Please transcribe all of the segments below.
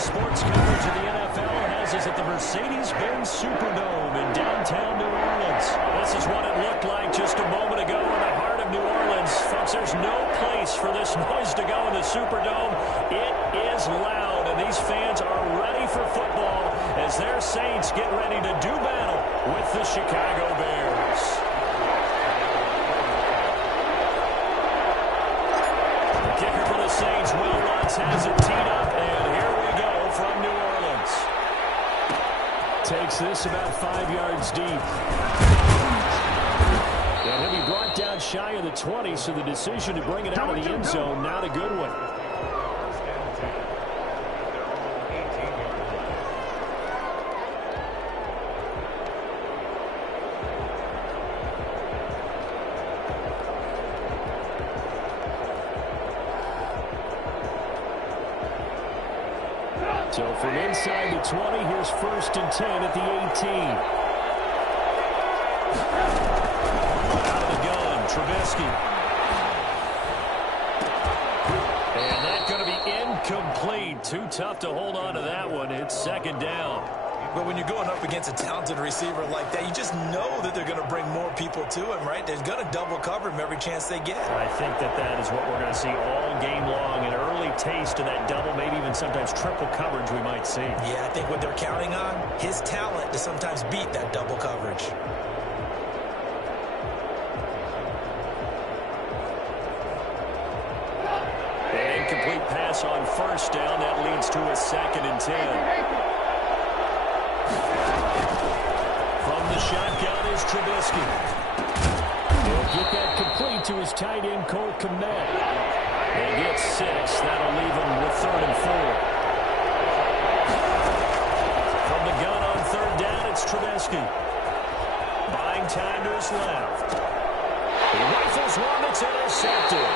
Sports coverage of the NFL has us at the Mercedes-Benz Superdome in downtown New Orleans. This is what it looked like just a moment ago in the heart of New Orleans. Folks, there's no place for this noise to go in the Superdome. It is loud, and these fans are ready for football as their Saints get ready to do battle with the Chicago Bears. The kicker for the Saints, Will Lutz, has it teed up, and here we go from New Orleans. Takes this about 5 yards deep. And he'll be brought down shy of the 20, so the decision to bring it out of the end zone, not a good one. So from inside the 20, here's 1st and 10 at the 18. Out of the gun, Trubisky. And that's going to be incomplete. Too tough to hold on to that one. It's 2nd down. But when you're going up against a talented receiver like that, you just know that they're going to bring more people to him, right? They're going to double cover him every chance they get. I think that is what we're going to see all game long. An early taste of that double, maybe even sometimes triple coverage we might see. Yeah, I think what they're counting on, his talent to sometimes beat that double coverage. An incomplete pass on 1st down. That leads to a 2nd and 10. From the shotgun is Trubisky. He'll get that complete to his tight end, Cole Kmet. They get 6. That'll leave him with 3rd and 4. From the gun on 3rd down, it's Trubisky. Buying time to his left. He rifles one that's intercepted.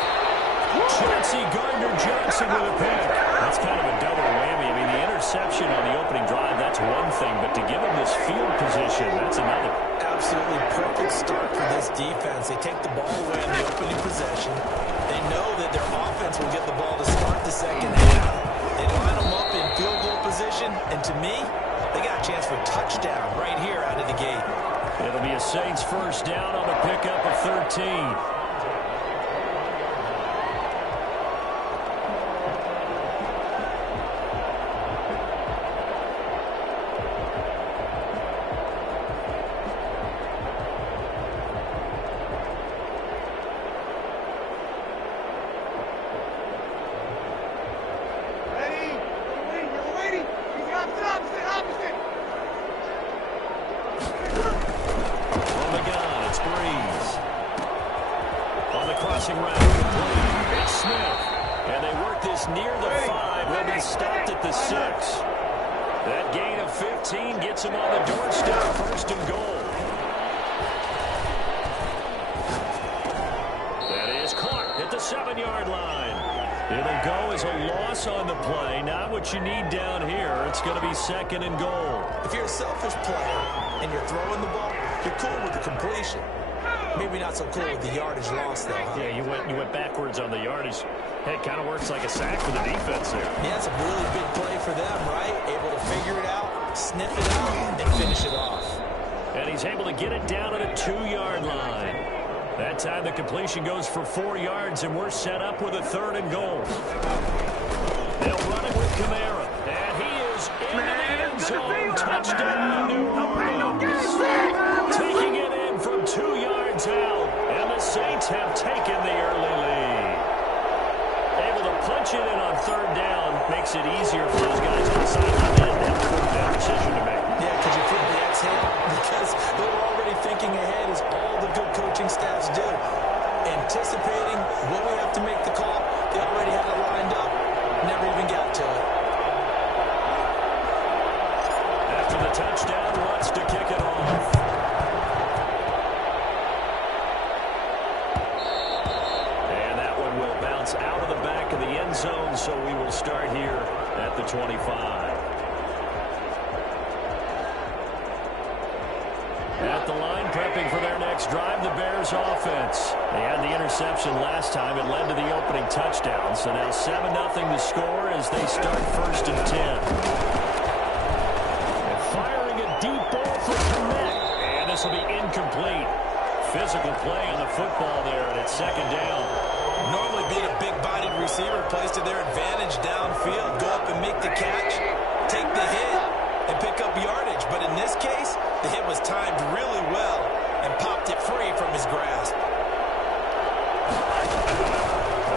Chauncey Gardner-Johnson with a pick. That's kind of a double whammy. I mean, the interception on the opening drive, that's one thing, but to give him this field position, that's another. Absolutely perfect start for this defense. They take the ball away in the opening possession. They know that their offense will get the ball to start the 2nd half. They line them up in field goal position, and to me, they got a chance for a touchdown right here out of the gate. It'll be a Saints 1st down on the pickup of 13. You need down here. It's going to be 2nd and goal. If you're a selfish player and you're throwing the ball, you're cool with the completion. Maybe not so cool with the yardage loss, though. Huh? Yeah, you went backwards on the yardage. Hey, it kind of works like a sack for the defense there. Yeah, it's a really big play for them, right? Able to figure it out, sniff it out, and finish it off. And he's able to get it down at a 2-yard line. That time the completion goes for 4 yards, and we're set up with a 3rd and goal. They'll run it with Kamara, and he is in the end zone. Touchdown, New Orleans. Taking it in from 2 yards out, and the Saints have taken the early lead. Able to punch it in on 3rd down makes it easier for those guys on the sideline. They didn't have to put that decision to make. Yeah, could you feel the exhale? Because they were already thinking ahead, as all the good coaching staffs do. Anticipating when we have to make the call, they already had it lined up. Never even got to it. After the touchdown, wants to kick it off. And that one will bounce out of the back of the end zone, so we will start here at the 25. At the line, prepping for their next Seahawks drive the Bears offense. They had the interception last time. It led to the opening touchdown. So now 7-0 the score as they start 1st and 10. And firing a deep ball for Connect. And this will be incomplete. Physical play on the football there, and it's 2nd down. Normally being a big-bodied receiver plays to their advantage downfield. Go up and make the catch, take the hit, and pick up yardage. But in this case, the hit was timed really well and popped it free from his grasp.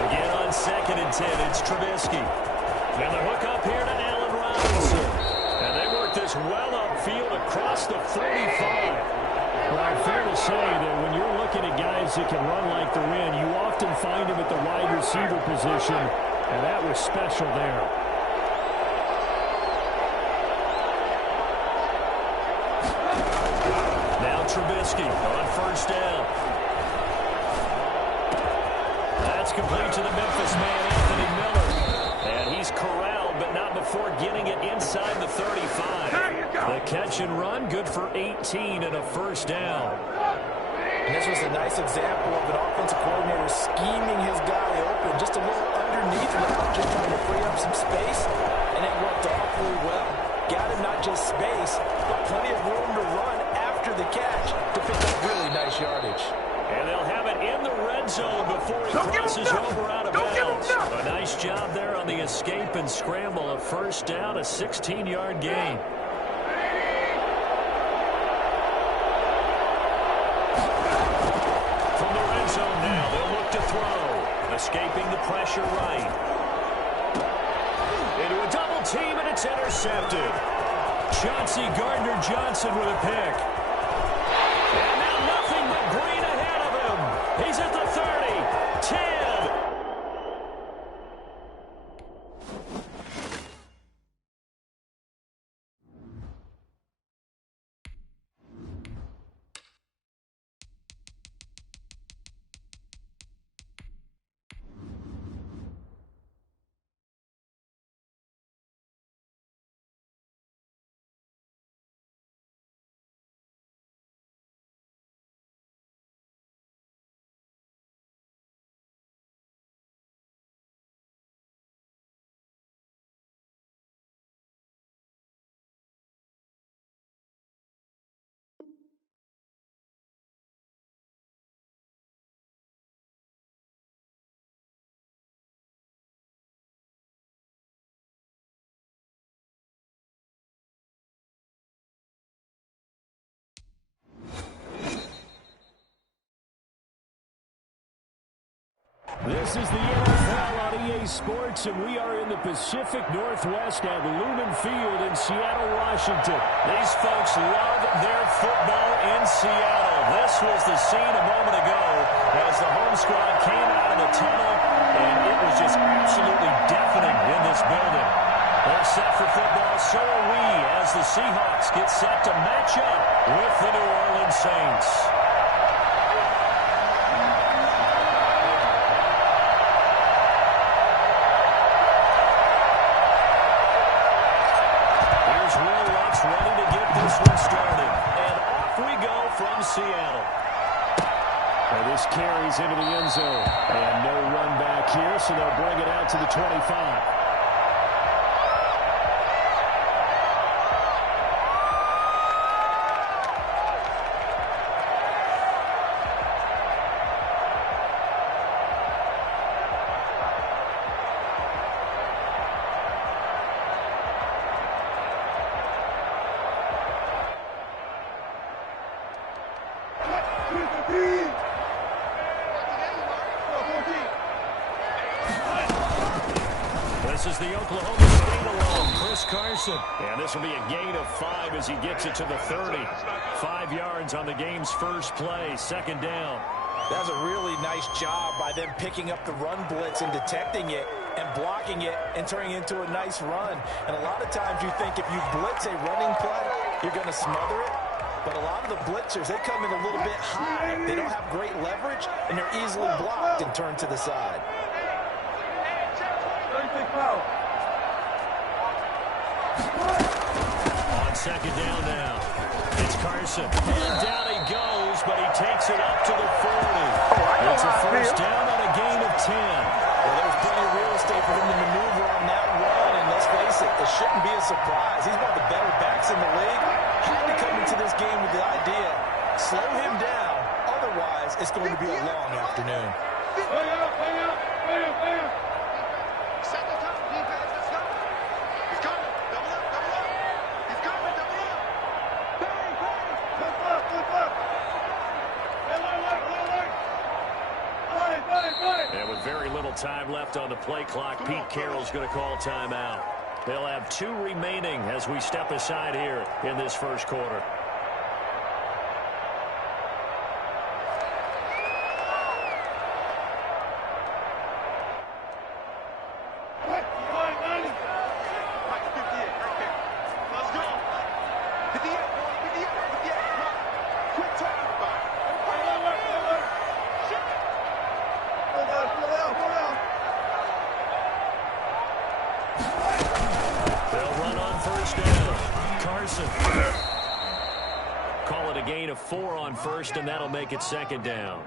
Again on 2nd and 10, it's Trubisky. And the hook up here to Allen Robinson. And they work this well upfield across the 45. Well, fair to say that when you're looking at guys that can run like the wind, you often find them at the wide receiver position, and that was special there. Now Trubisky on 1st down. That's complete to the Memphis man, Anthony Miller. And he's corralled, but not before getting it inside the 35. The catch and run, good for 18 and a 1st down. And this was a nice example of an offensive coordinator scheming his guy open, just a little underneath route, just trying to free up some space, and it worked awfully well. Got him not just space, but plenty of room to run after the catch to pick up really nice yardage. And they'll have it in the red zone before he crosses over out of bounds. A nice job there on the escape and scramble. A 1st down, a 16-yard gain. From the red zone now, they'll look to throw. Escaping the pressure right. Into a double team, and it's intercepted. Chauncey Gardner-Johnson with a pick. And now nothing but green ahead of him. He's at the 30, 10. This is the NFL on EA Sports, and we are in the Pacific Northwest at Lumen Field in Seattle, Washington. These folks love their football in Seattle. This was the scene a moment ago as the home squad came out of the tunnel, and it was just absolutely deafening in this building. They're set for football, so are we, as the Seahawks get set to match up with the New Orleans Saints. Ready to get this one started. And off we go from Seattle. Well, this carries into the end zone. And no run back here, so they'll bring it out to the 25. This is the Oklahoma State alone, Chris Carson. And this will be a gain of 5 as he gets it to the 30. 5 yards on the game's first play, 2nd down. That was a really nice job by them picking up the run blitz and detecting it and blocking it and turning it into a nice run. And a lot of times you think if you blitz a running play, you're going to smother it. But a lot of the blitzers, they come in a little bit high. They don't have great leverage, and they're easily blocked and turned to the side. On 2nd down now, it's Carson. And down he goes, but he takes it up to the 40. It's a first down on a gain of 10. Well, there was plenty of real estate for him to maneuver on that run, and let's face it, it shouldn't be a surprise. He's one of the better backs in the league. Had to come into this game with the idea, slow him down, otherwise it's going to be a long afternoon. Second time, defense, let's go. He's coming. Double up, double up. He's coming, double up. Bang, bang. Look up. And with very little time left on the play clock, Pete Carroll's going to call timeout. They'll have 2 remaining as we step aside here in this first quarter. Call it a gain of 4 on first, and that'll make it second down.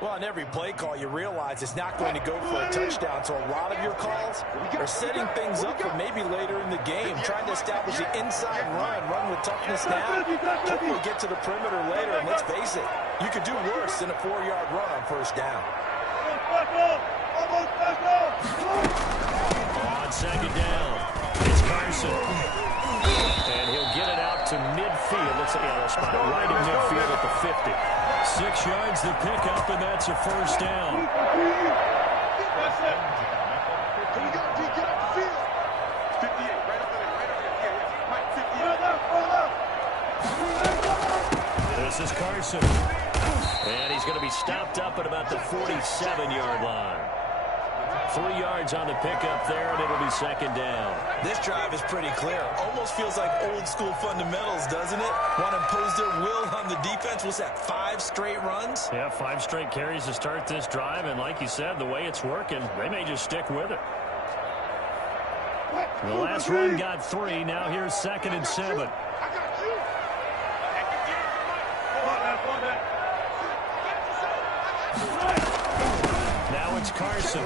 Well, on every play call, you realize it's not going to go for a touchdown, so a lot of your calls are setting things up for maybe later in the game, trying to establish the inside run with toughness now, hopefully get to the perimeter later, and let's face it, you could do worse than a 4-yard run on first down. On second down, it's Carson. And he'll get it out to midfield. Looks like he had a spot right in midfield at the 50. 6 yards the pickup, and that's a first down. Get off the field. 58, right up there, Mike, 58. This is Carson. And he's going to be stopped up at about the 47-yard line. 3 yards on the pickup there, and it'll be second down. This drive is pretty clear. Almost feels like old-school fundamentals, doesn't it? Want to impose their will on the defense. What's that, 5 straight runs? Yeah, 5 straight carries to start this drive, and like you said, the way it's working, they may just stick with it. The last run got 3. Now here's 2nd and 7. I got you. Now it's Carson.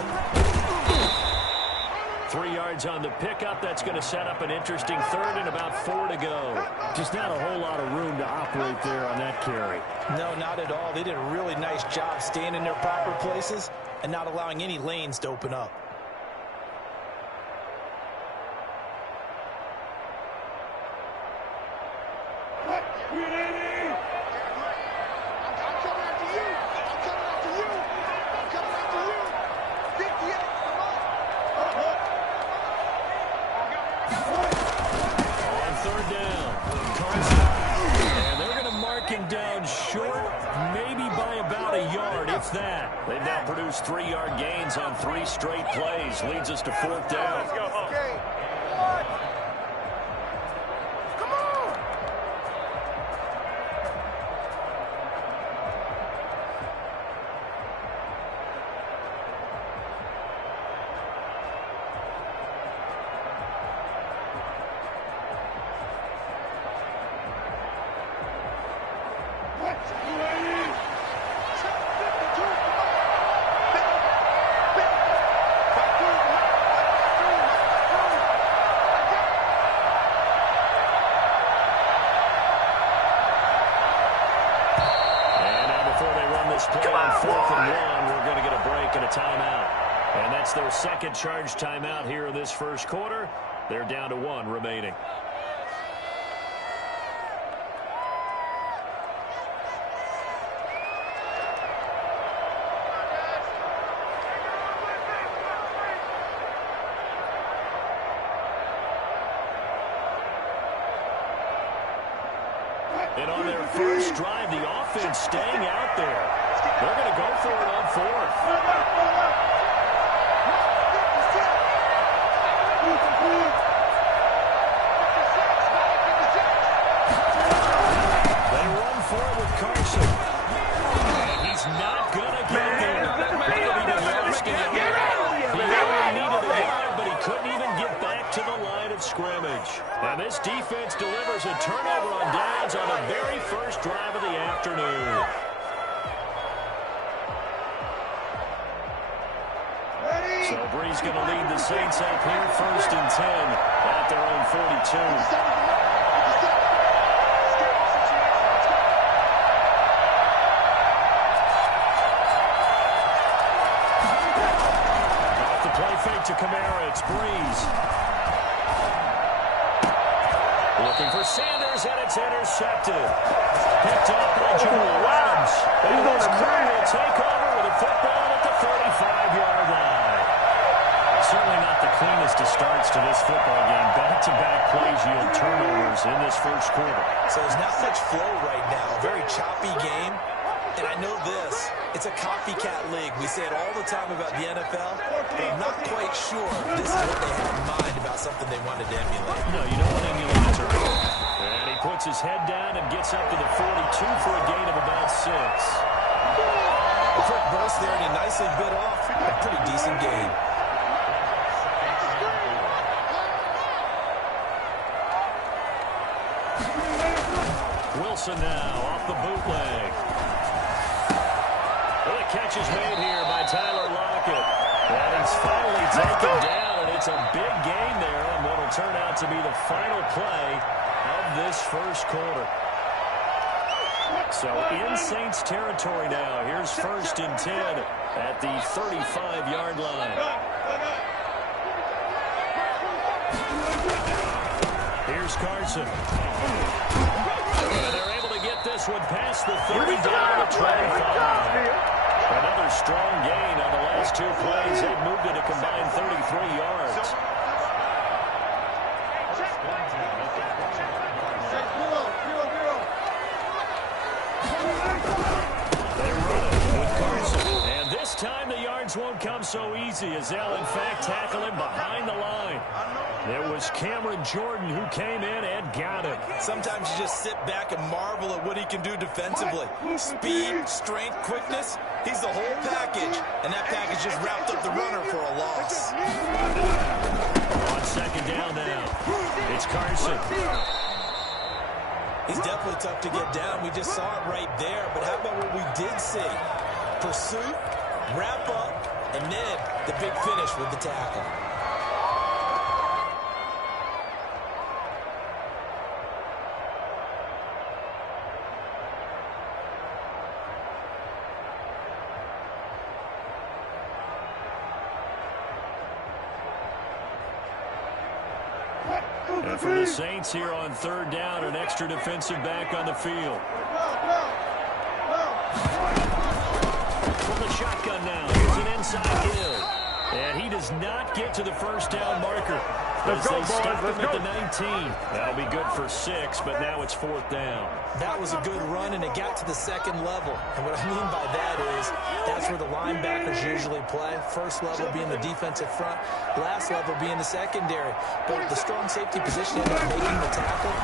3 yards on the pickup. That's going to set up an interesting 3rd and about 4 to go. Just not a whole lot of room to operate there on that carry. No, not at all. They did a really nice job staying in their proper places and not allowing any lanes to open up. They've now produced 3-yard gains on 3 straight plays. Leads us to 4th down. Let's go home. Come on. Their 2nd charge timeout here in this first quarter. They're down to 1 remaining. And on their first drive, the offense staying out there. They're going to go for it on 4th. And this defense delivers a turnover on downs on the very first drive of the afternoon. So Bree's going to lead the Saints up here, 1st and 10 at their own 42. Fake to Kamara, it's Breeze. Looking for Sanders, and it's intercepted. Picked off by Jamal Adams. And this crew will take over with a football at the 35-yard line. Certainly not the cleanest of starts to this football game. Back-to-back plays yield turnovers in this first quarter. So there's not much flow right now. A very choppy game. And I know this, it's a copycat league. We say it all the time about the NFL, but I'm not quite sure this is what they had in mind about something they wanted to emulate. No, you don't want to emulate a turnover. And he puts his head down and gets up to the 42 for a gain of about 6. A quick burst there, and he nicely bit off a pretty decent gain. Wilson now off the bootleg. Well, the catch is made here by Tyler Lockett. And he's finally taken down, and it's a big gain there on what will turn out to be the final play of this first quarter. So in Saints territory now. Here's 1st and 10 at the 35-yard line. Here's Carson. And they're able to get this one past the 30 down to 25. Another strong gain on the last 2 plays. They've moved it a combined 33 yards. They run it with Carson. And this time the yards won't come so easy as they'll, in fact, tackle him behind the line. It was Cameron Jordan who came in and got him. Sometimes you just sit back and marvel at what he can do defensively. Speed, strength, quickness. He's the whole package. And that package just wrapped up the runner for a loss. On 2nd down now, it's Carson. He's definitely tough to get down. We just saw it right there. But how about what we did see? Pursuit, wrap up, and then the big finish with the tackle. And for the Saints here on 3rd down, an extra defensive back on the field. From the shotgun now, here's an inside hill. And he does not get to the 1st down marker. As they stop him at the 19. That'll be good for 6, but now it's 4th down. That was a good run, and it got to the 2nd level. And what I mean by that is that's where the linebackers usually play. 1st level being the defensive front, last level being the secondary. But the strong safety position ended up making the tackle.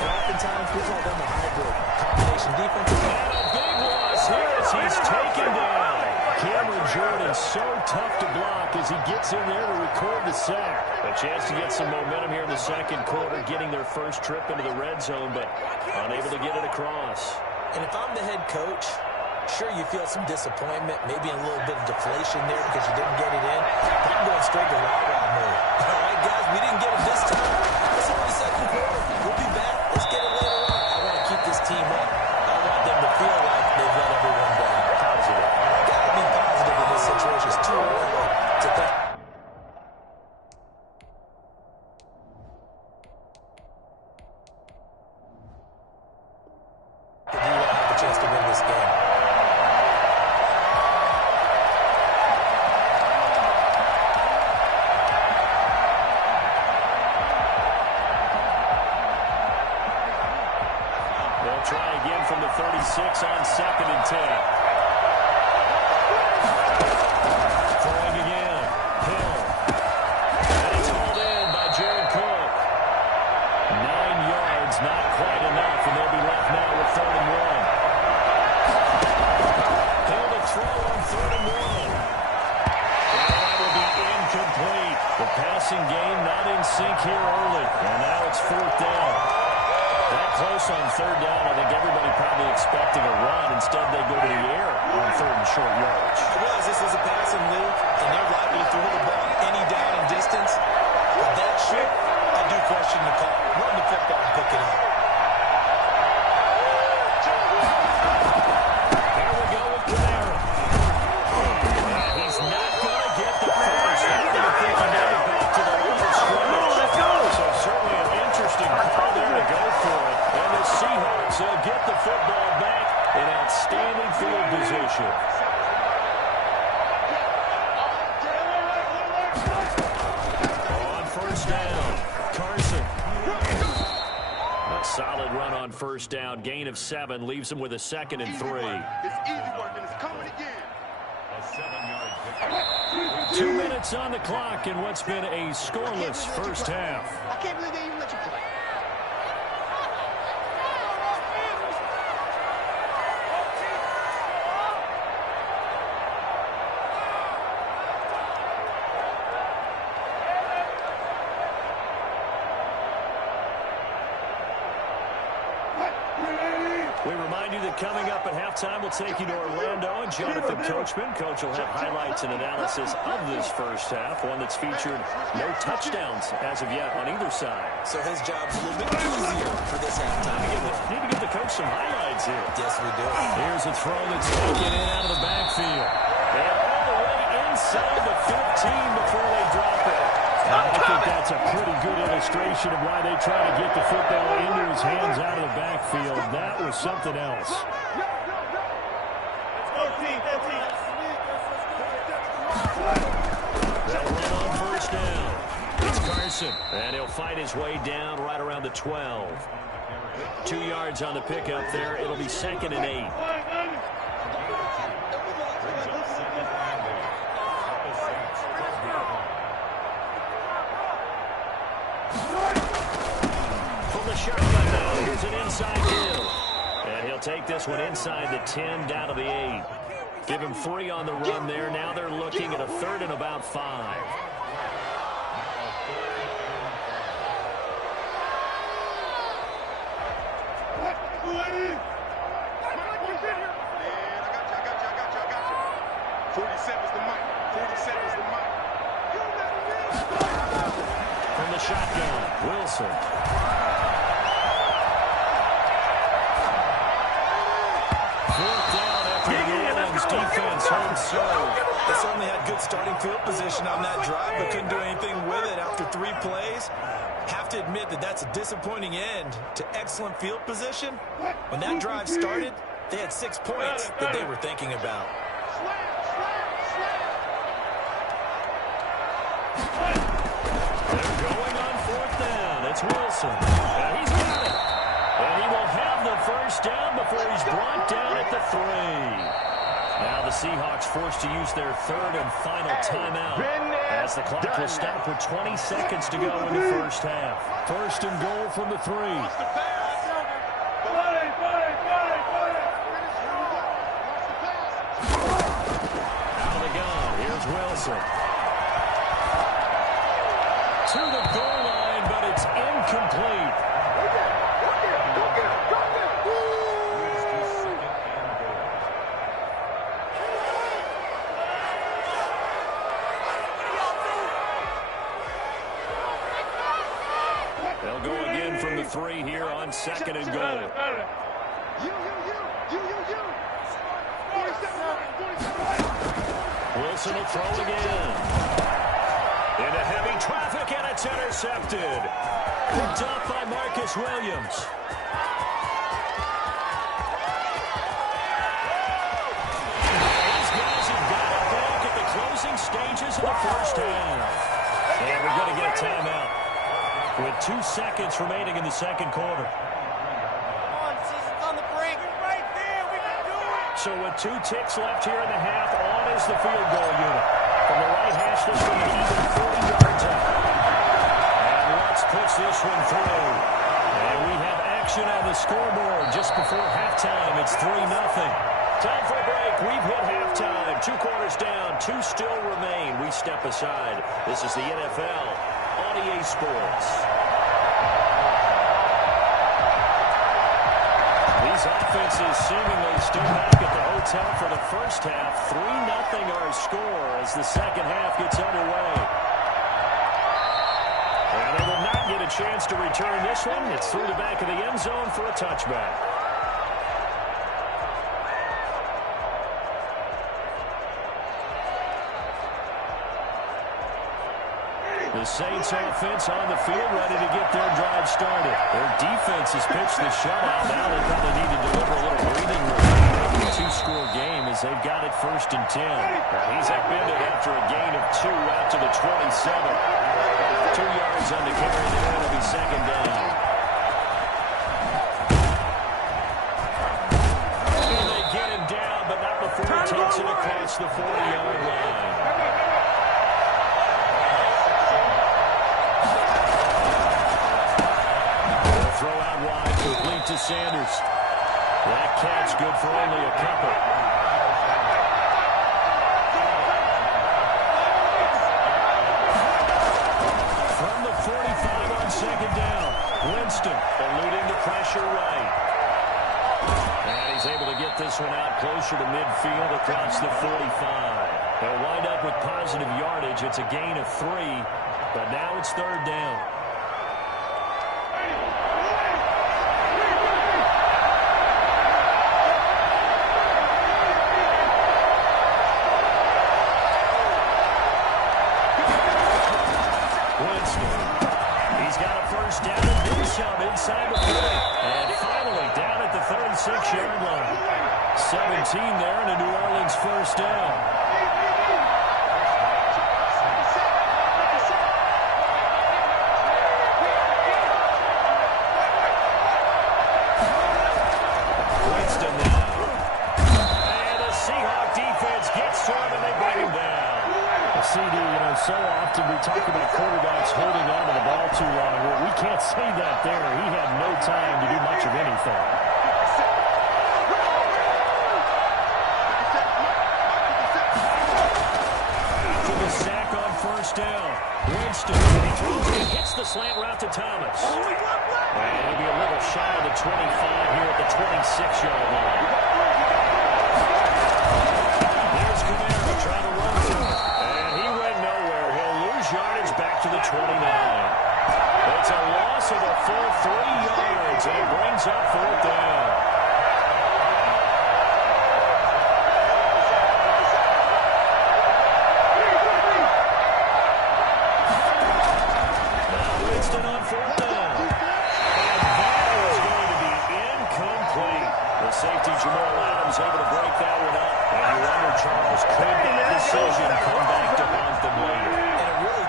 And oftentimes we call them the hybrid combination defensive. And a big loss here as he's taken down. Cameron Jordan so tough to block as he gets in there to record the sack. A chance to get some momentum here in the 2nd quarter, getting their first trip into the red zone, but unable to get it across. And if I'm the head coach, sure you feel some disappointment, maybe a little bit of deflation there because you didn't get it in. But I'm going straight to rah-rah mode. All right, guys, we didn't get it this time. It's only the 2nd quarter. We'll be back. Let's get it later on. I want to keep this team up. I want them to feel like they've let everyone down. Positive. Got to be positive in this situation. It's too early to think. You won't have a chance to win this game. They'll try again from the 36 on 2nd and 10. Throwing again. Hill. And it's hauled in by Jared Cook. 9 yards, not quite enough, and they'll be left now with 3rd and 1. Hill to throw on 3rd and 1. And that will be incomplete. The passing game not in sync here early, and now it's 4th down. That close on 3rd down, I think everybody probably expecting a run. Instead, they go to the air on 3rd and short yards. This is a passing league, and they're liable to throw the ball Solid run on first down. Gain of 7 leaves them with a 2nd and 3. It's easy work, and it's coming again. A 7-yard pickup. 2 minutes on the clock in what's been a scoreless first half. I can't believe they even let you play. We remind you that coming up at halftime, we'll take you to Orlando and Jonathan Coachman. Coach will have highlights and analysis of this first half, one that's featured no touchdowns as of yet on either side. So his job's a little bit easier for this halftime. Need to give the coach some highlights here. Yes, we do. Here's a throw that's taken in out of the backfield. And all the way inside the 15 before they drop it. I think that's a pretty good illustration of why they try to get the football into his hands out of the backfield. That was something else. They'll run on first down. It's Carson, and he'll fight his way down right around the 12. 2 yards on the pickup there. It'll be 2nd and 8. From the shotgun now, here's an inside deal. And he'll take this one inside the 10 down to the 8. Give him 3 on the run there. Now they're looking at a 3rd and about 5. From the shotgun, Wilson. Fourth down after the Orleans defense holds serve. They certainly had good starting field position on that drive, but couldn't do anything with it after 3 plays. Have to admit that that's a disappointing end to excellent field position. When that drive started, they had 6 points that they were thinking about. They're going on 4th down. It's Wilson. And he's got it. And he will have the first down before he's brought down at the 3. Now the Seahawks forced to use their 3rd and final timeout as the clock will stop with 20 seconds to go in the first half. 1st and goal from the 3. Out of the gun. Here's Wilson. To the goal line, but it's incomplete. They'll go again from the 3 here on 2nd and goal. Wilson will throw again. Into heavy traffic, and it's intercepted. Picked up by Marcus Williams. These guys have got it back at the closing stages of the first half. And we're going to get a timeout with 2 seconds remaining in the second quarter. So with 2 ticks left here in the half, on is the field goal unit. From the right hash, this one even 40 yards out. And let's push this one through. And we have action on the scoreboard just before halftime. It's 3-0. Time for a break. We've hit halftime. 2 quarters down. 2 still remain. We step aside. This is the NFL on EA Sports. These offenses seemingly still back at the hotel for the first half. 3-0 our score as the second half gets underway. And they will not get a chance to return this one. It's through the back of the end zone for a touchback. The Saints offense on the field ready to get their drive started. Their defense has pitched the shutout. Now they probably need to deliver a little breathing room. A 2-score game as they've got it 1st and 10. He's upended after a gain of 2 out to the 27. 2 yards on the carry there. It'll be 2nd down. across the 40-yard line. They'll throw out wide, complete to Sanders. That catch good for only a couple. From the 45 on second down, Winston eluding the pressure right. And he's able to get this one out closer to midfield across the 45. They'll wind up with positive yardage. It's a gain of 3, but now it's third down. He's got a first down and then some inside the 40. And finally down at the 36-yard line. 17 there and a New Orleans first down. Winston now. And the Seahawk defense gets to him and they bring him down. CD, so often we talk about quarterbacks holding on to the ball too long. Well, we can't say that there. He had no time to do much of anything. After the sack on first down, Winston, he throws it, hits the slant route to Thomas. And it'll be a little shy of the 25 here at the 26-yard line. There's Camara trying to run through it. Yardage back to the 29. It's a loss of a full 3 yards, and it brings up fourth down. Now Winston on fourth down. And that is going to be incomplete. The safety Jamal Adams able to break that one up. And you wonder, Charles, could that decision come back to haunt them later?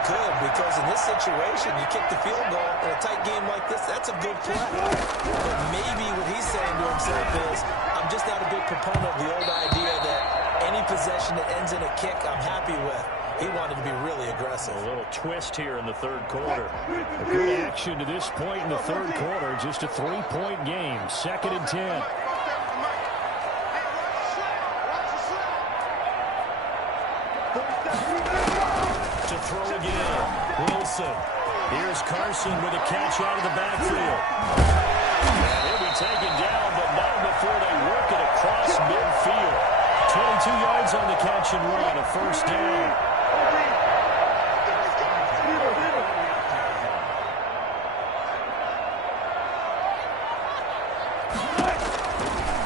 Good, because in this situation, you kick the field goal in a tight game like this, that's a good play. But maybe what he's saying to himself is, I'm just not a big proponent of the old idea that any possession that ends in a kick, I'm happy with. He wanted to be really aggressive. A little twist here in the third quarter. A good action to this point in the third quarter. Just a 3-point game. 2nd and 10. Throw again. Wilson. Here's Carson with a catch out of the backfield. And he'll be taken down, but not before they work it across midfield. 22 yards on the catch and run, a first down.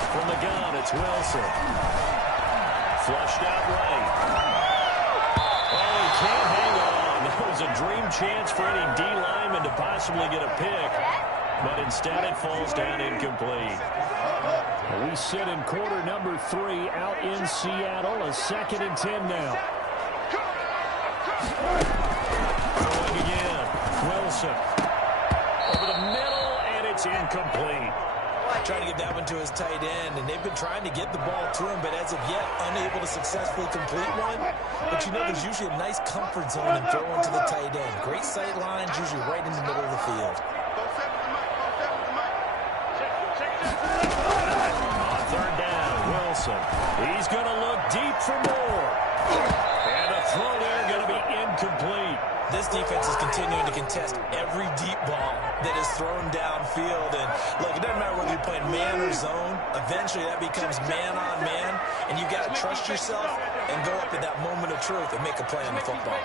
From the gun, it's Wilson. Flushed out right. Can't hang on. That was a dream chance for any D lineman to possibly get a pick, but instead it falls down incomplete. We sit in quarter number 3 out in Seattle. A 2nd and 10 now. Throwing again. Wilson. Over the middle, and it's incomplete. Trying to get that one to his tight end, and they've been trying to get the ball to him, but as of yet, unable to successfully complete one. But there's usually a nice comfort zone in throwing to the tight end. Great sight lines, usually right in the middle of the field. On third down, Wilson. He's going to look deep for more. And a throw there going to be incomplete. This defense is continuing to contest every deep ball that is thrown downfield. And look, it doesn't matter whether you're playing man or zone. Eventually, that becomes man on man. And you got to trust yourself and go up at that moment of truth and make a play on the football.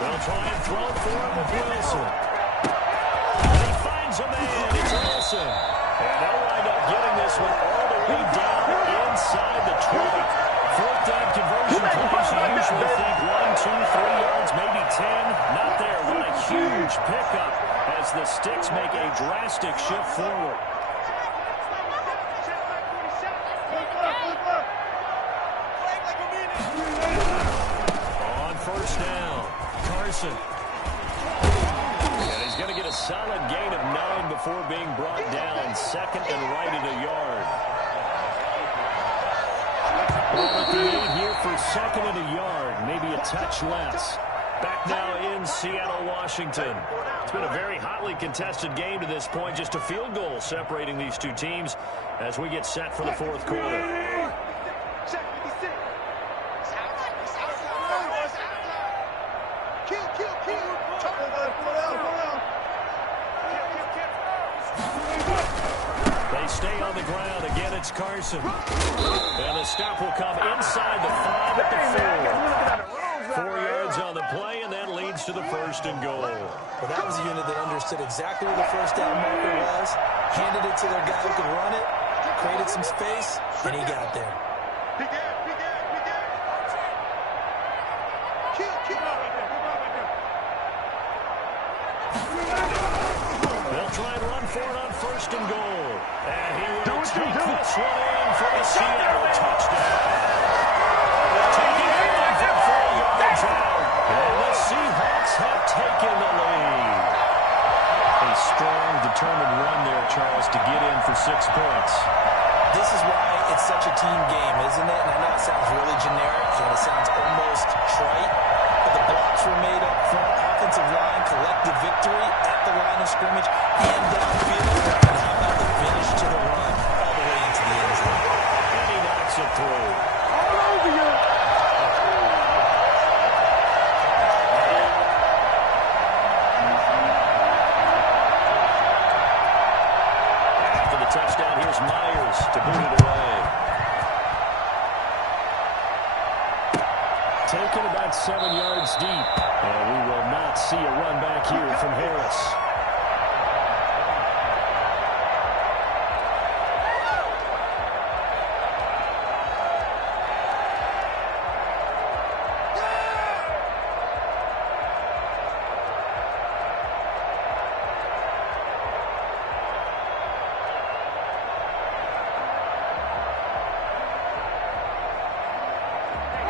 They'll try and throw for him with Wilson. And he finds a man. It's Wilson. And they'll wind up getting this one all the way down inside the 20. Fourth down conversion plays, you usually think 1, 2, 3 yards, maybe 10. Not there. What a huge pickup as the Sticks make a drastic shift forward. On first down, Carson. And he's going to get a solid gain of 9 before being brought down. 2nd and right at a yard. Ball at the 8 here for second and a yard, maybe a touch less. Back now in Seattle, Washington. It's been a very hotly contested game to this point. Just a field goal separating these two teams as we get set for the fourth quarter. They stay on the ground. Again, it's Carson. And the stop will come inside the 5 at the 4. 4 yards on the play, and that leads to the first and goal. Well, that was a unit that understood exactly where the first down marker was, handed it to their guy who could run it, created some space, and he got there. They'll try and run for it on first and goal. And he will take this one in for the Seattle touchdown. Taking it in for 4 yards out. And the Seahawks have taken the lead. A strong, determined run there, Charles, to get in for 6 points. This is why it's such a team game, isn't it? And I know it sounds really generic, and it sounds almost trite, but the blocks were made up front. Offensive line collected victory at the line of scrimmage and downfield. And how about the finish to the run all the way into the end zone? And he knocks it through. All over you. After the touchdown, here's Myers to boot it away. Taken about 7 yards deep. And we will not see a run back here from Harris.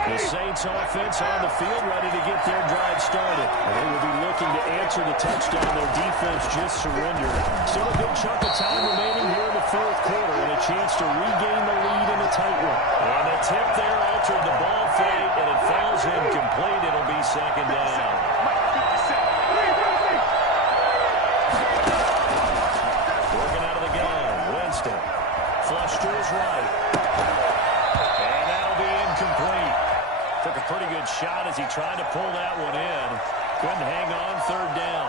The Saints offense on the field, ready to get their drive started. And they will be looking to answer the touchdown. Their defense just surrendered. Still a good chunk of time remaining here in the fourth quarter and a chance to regain the lead in a tight one. And the tip there altered the ball fate, and it falls incomplete. It'll be second down. Working out of the gun, Winston. Flush to his right. And that'll be incomplete. Took a pretty good shot as he tried to pull that one in. Couldn't hang on, third down.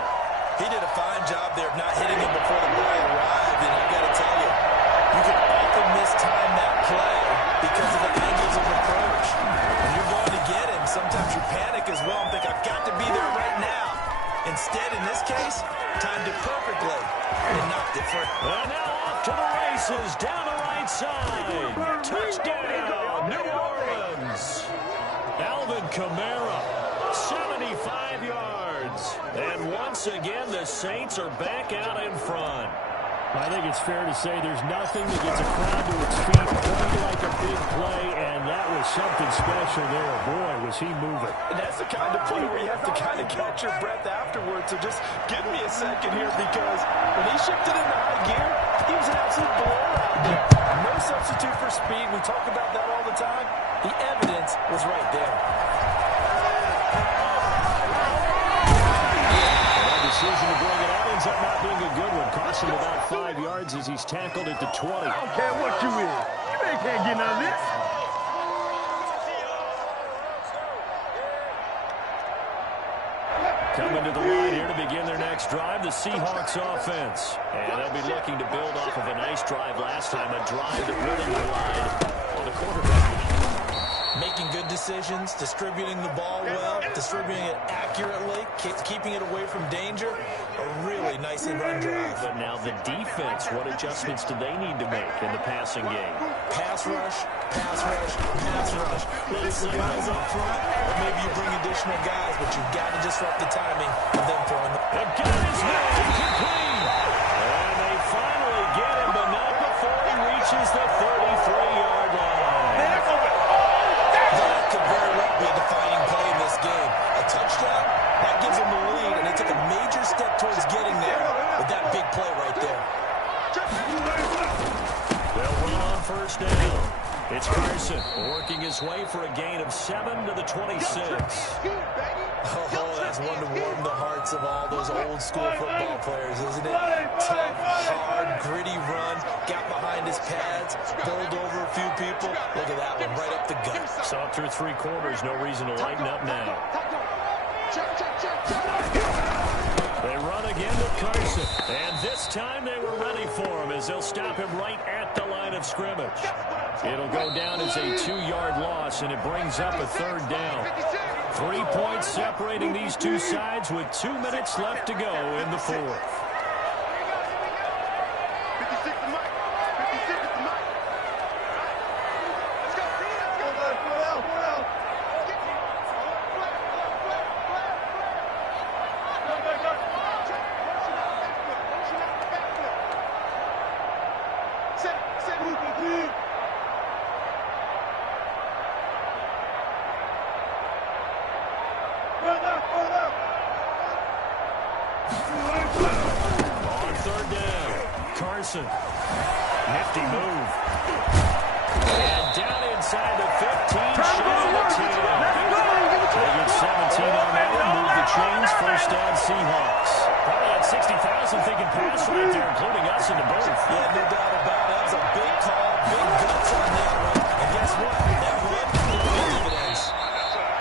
He did a fine job there of not hitting him before the ball arrived, and I've got to tell you, you can often mistime that play because of the angles of approach. When you're going to get him, sometimes you panic as well and think, I've got to be there right now. Instead, in this case, timed it perfectly and knocked it free. And now off to the races, down the right side. Touchdown, New Orleans. Alvin Kamara, 75 yards. And once again, the Saints are back out in front. I think it's fair to say there's nothing that gets a crowd to its feet quite like a big play, and that was something special there. Boy, was he moving. And that's the kind of play where you have to kind of catch your breath afterwards. So just give me a second here, because when he shifted into high gear, he was an absolute blowout out there. No substitute for speed. We talk about that all the time. The evidence was right there. That decision to bring it out ends up not being a good one. Cost him about 5 yards as he's tackled at the 20. I don't care what you is. You ain't can't get none of this. Coming to the line here to begin their next drive, the Seahawks offense. And they'll be looking to build off of a nice drive last time, a drive that really relied on the quarterback. Making good decisions, distributing the ball well, distributing it accurately, keeping it away from danger. A really nicely run drive. But now the defense, what adjustments do they need to make in the passing game? Pass rush, pass rush, pass rush. Little guys up front, or maybe you bring additional guys, but you've got to disrupt the timing of them throwing the ball. The guy's not incomplete. And they finally get him, but not before he reaches the 33-yard line. That could very well be a defining play in this game. A touchdown, that gives them the lead, and they took a major step towards getting there with that big play right there. They'll run on first down. It's Carson. Working his way for a gain of 7 to the 26. Oh, that's one to warm the hearts of all those old-school football players, isn't it? Tough, hard, gritty run, got behind his pads, bowled over a few people. Look at that one, right up the gut. Saw through 3 quarters, no reason to lighten up now. They run again with Carson, and this time they were ready for him as they'll stop him right at the line of scrimmage. It'll go down as a 2-yard loss, and it brings up a 3rd down. 3 points separating these two sides with 2 minutes left to go in the 4th. On 3rd down, Carson. Nifty move. And down inside the 15, shy of the 10. They get 17 on that one, move the chains, 1st down Seahawks. Probably had 60,000 thinking pass right there, including us in the booth. Yeah, no doubt about it. That was a big call, big guts on that one. And guess what? That one paid dividends.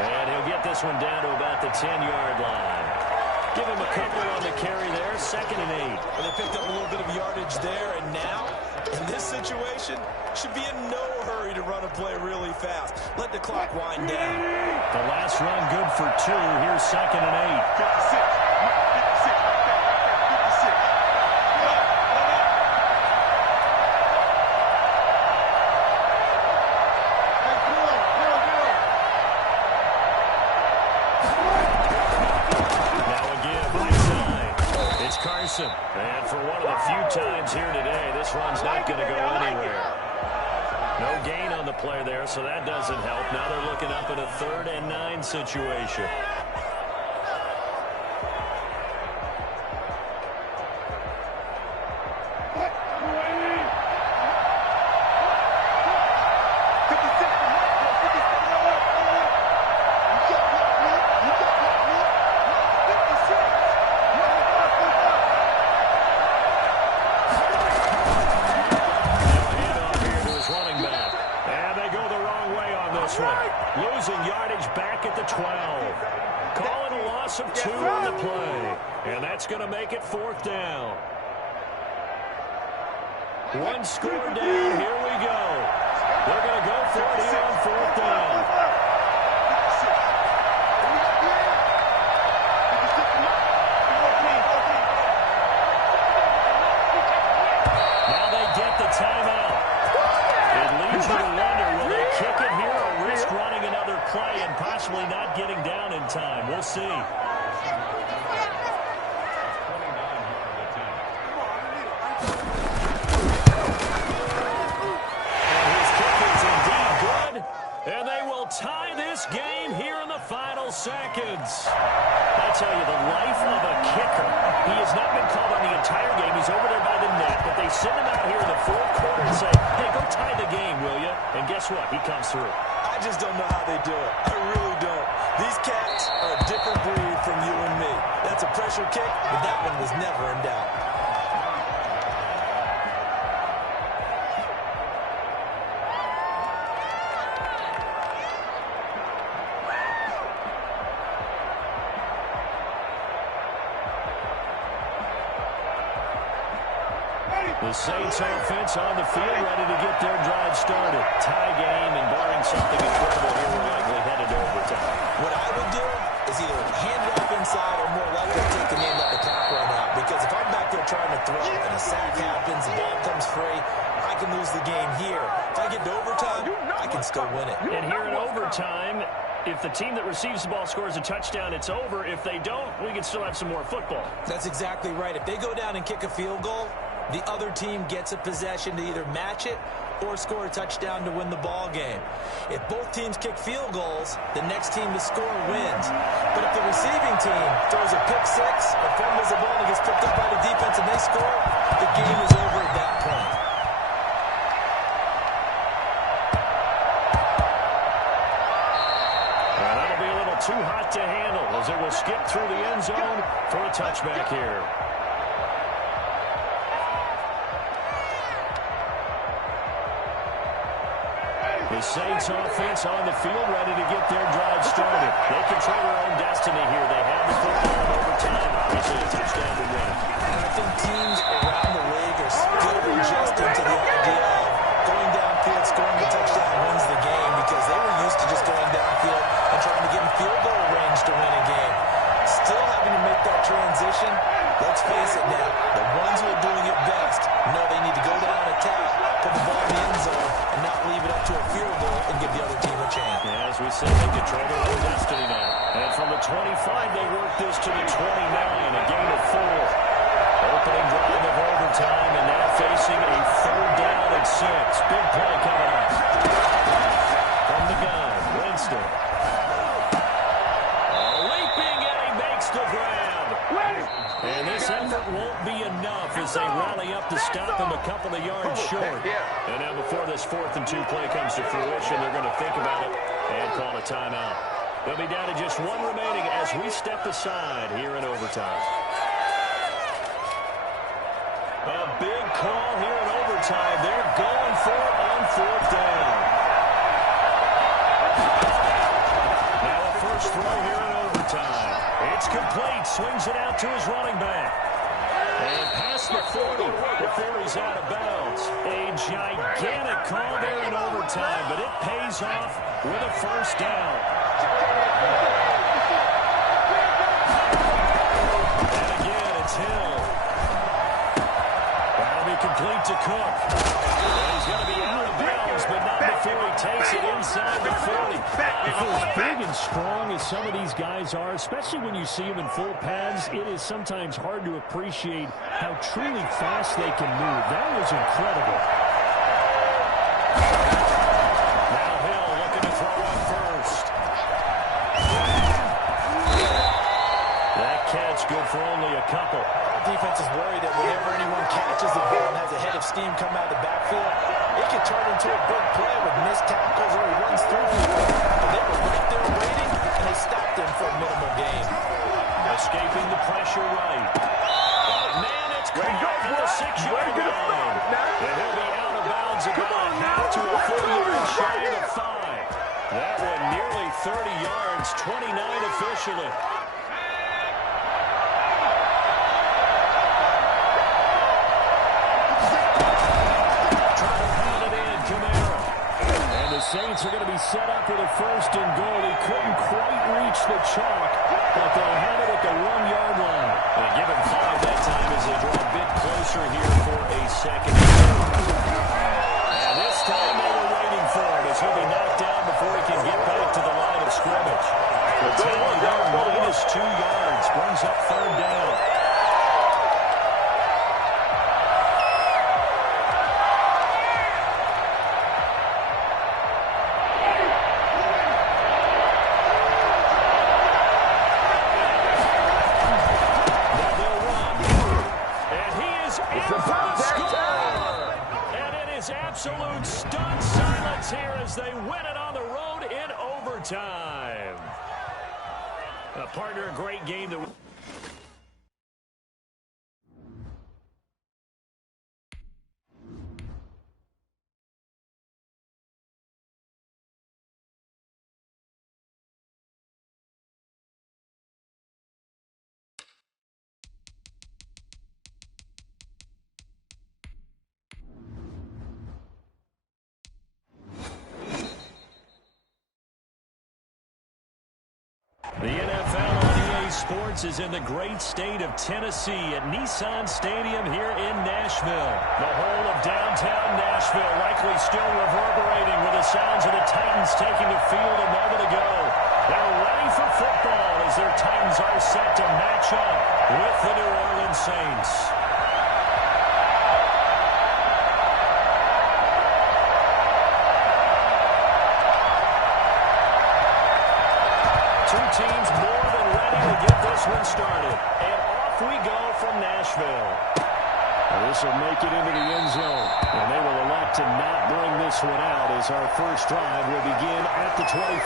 And he'll get this one down to about the 10-yard line. Give him a couple on the carry there, 2nd and 8. Well, they picked up a little bit of yardage there, and now, in this situation, should be in no hurry to run a play really fast. Let the clock wind down. The last run good for 2. Here's 2nd and 8. And for one of the few times here today, this run's not going to go anywhere. No gain on the play there, so that doesn't help. Now they're looking up at a 3rd and 9 situation. Losing yardage back at the 12. Calling a loss of 2 on the play. And that's going to make it 4th down. 1 score down. Here we go. They're going to go for it here on 4th down. Now they get the timeout. It leads you to wonder, will they kick it here or risk running another play and possibly not getting down in time? We'll see. And his kick is indeed good, and they will tie this game here in the final seconds. I tell you, the life of a kicker. He has not been called on the entire game. He's over there by the net, but they send him out here in the 4th quarter and say, hey, go tie the game, will you? And guess what? He comes through. I just don't know how they do it. I really don't. These cats are a different breed from you and me. That's a pressure kick, but that one was never in doubt. The Saints offense on the field, ready to get their drive started. Tie game, and barring something incredible here, we're likely headed to overtime. What I would do is either hand it off inside or more likely take the knee and let the clock run out. Because if I'm back there trying to throw and a sack happens, the ball comes free, I can lose the game here. If I get to overtime, I can still win it. And here in overtime, if the team that receives the ball scores a touchdown, it's over. If they don't, we can still have some more football. That's exactly right. If they go down and kick a field goal, the other team gets a possession to either match it or score a touchdown to win the ball game. If both teams kick field goals, the next team to score wins. But if the receiving team throws a pick six or fumbles the ball and gets picked up by the defense and they score, the game is over at that point. too hot to handle as it will skip through the end zone for a touchback here. The Saints offense on the field, ready to get their drive started. They control their own destiny here. They have the football in overtime. Obviously, a touchdown to win. And I think teams around the league are still adjusting to the idea of going downfield, scoring a touchdown wins the game, because they were used to just going downfield and trying to get in field goal range to win a game. Still having to make that transition. Let's face it now, the ones who are doing it best know they need to go down and attack, put the ball in the end zone, and not leave it up to a field goal and give the other team a chance. Yeah, as we said, they control their own destiny now. And from the 25, they work this to the 29, a gain of 4. Opening drive of overtime, and now facing a 3rd down and 6. Big play coming up. From the gun, Winston. Leaping, and he makes the grab. And this effort won't be enough as they rally up to stop him a couple of yards short. And now before this 4th and 2 play comes to fruition, they're going to think about it and call a timeout. They'll be down to just 1 remaining as we step aside here in overtime. A big call here in overtime. They're going for it on 4th down. Now a first throw here in overtime. It's complete. Swings it out to his running back. And past the 40 before he's out of bounds. A gigantic call there in overtime, but it pays off with a first down. And again, it's Hill. That'll be complete to Cook. And he's going to be out of bounds, but not before he takes it inside the 40. For as big and strong as some of these guys are, especially when you see them in full pads, it is sometimes hard to appreciate how truly fast they can move. That was incredible. Now Hill looking to throw up first. That catch good for only a couple. Defense is worried that whenever anyone catches the ball and has a head of steam come out of the backfield, it can turn into a big play with missed tackles or he runs through people. But they were right there waiting, and they stopped him for a minimal gain. Escaping the pressure right. Man, it's caught at the 6-yard line. And he'll be out of bounds about half to a full yard shy of 5. That one nearly 30 yards, 29 officially. Saints are going to be set up with a 1st and goal. He couldn't quite reach the chalk, but they'll have it at the 1-yard line. They give him 5 that time as they draw a bit closer here for a 2nd down. And this time they were waiting for it as he'll be knocked down before he can get back to the line of scrimmage. The tally there, minus 2 yards, brings up 3rd down. Absolute stunned silence here as they win it on the road in overtime. Partner, a great game that the NFL on EA Sports is in the great state of Tennessee at Nissan Stadium here in Nashville. The whole of downtown Nashville likely still reverberating with the sounds of the Titans taking the field a moment ago. They're ready for football as their Titans are set to match up with the New Orleans Saints. Two teams more than ready to get this one started. And off we go from Nashville. This will make it into the end zone. And they will elect to not bring this one out as our first drive will begin at the 25.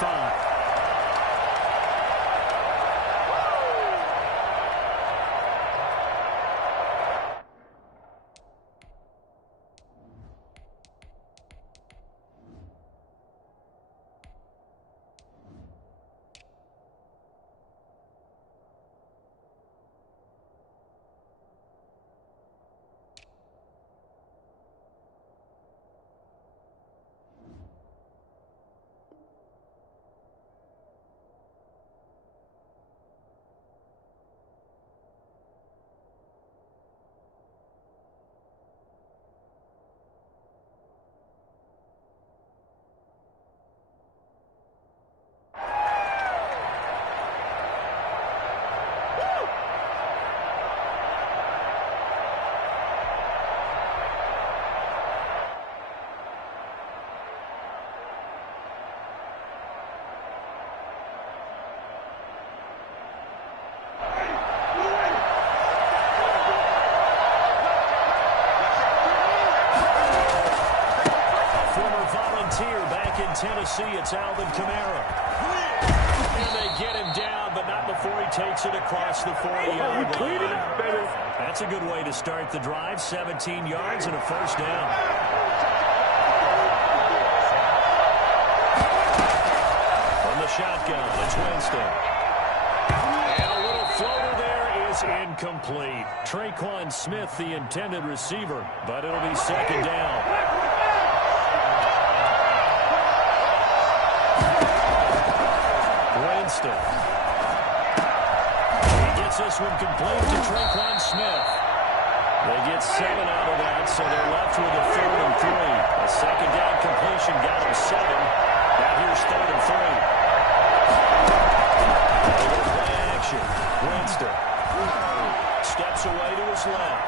see it's Alvin Kamara. And they get him down, but not before he takes it across the 40-yard line. That's a good way to start the drive. 17 yards and a first down. From the shotgun, it's Winston. And a little floater there is incomplete. Traquan Smith, the intended receiver, but it'll be second down. Winston. He gets this one complete to Traquan Smith. They get 7 out of that, so they're left with a 3rd and 3. A second down completion got them 7. Now here's 3rd and 3. Play action. Winston steps away to his left.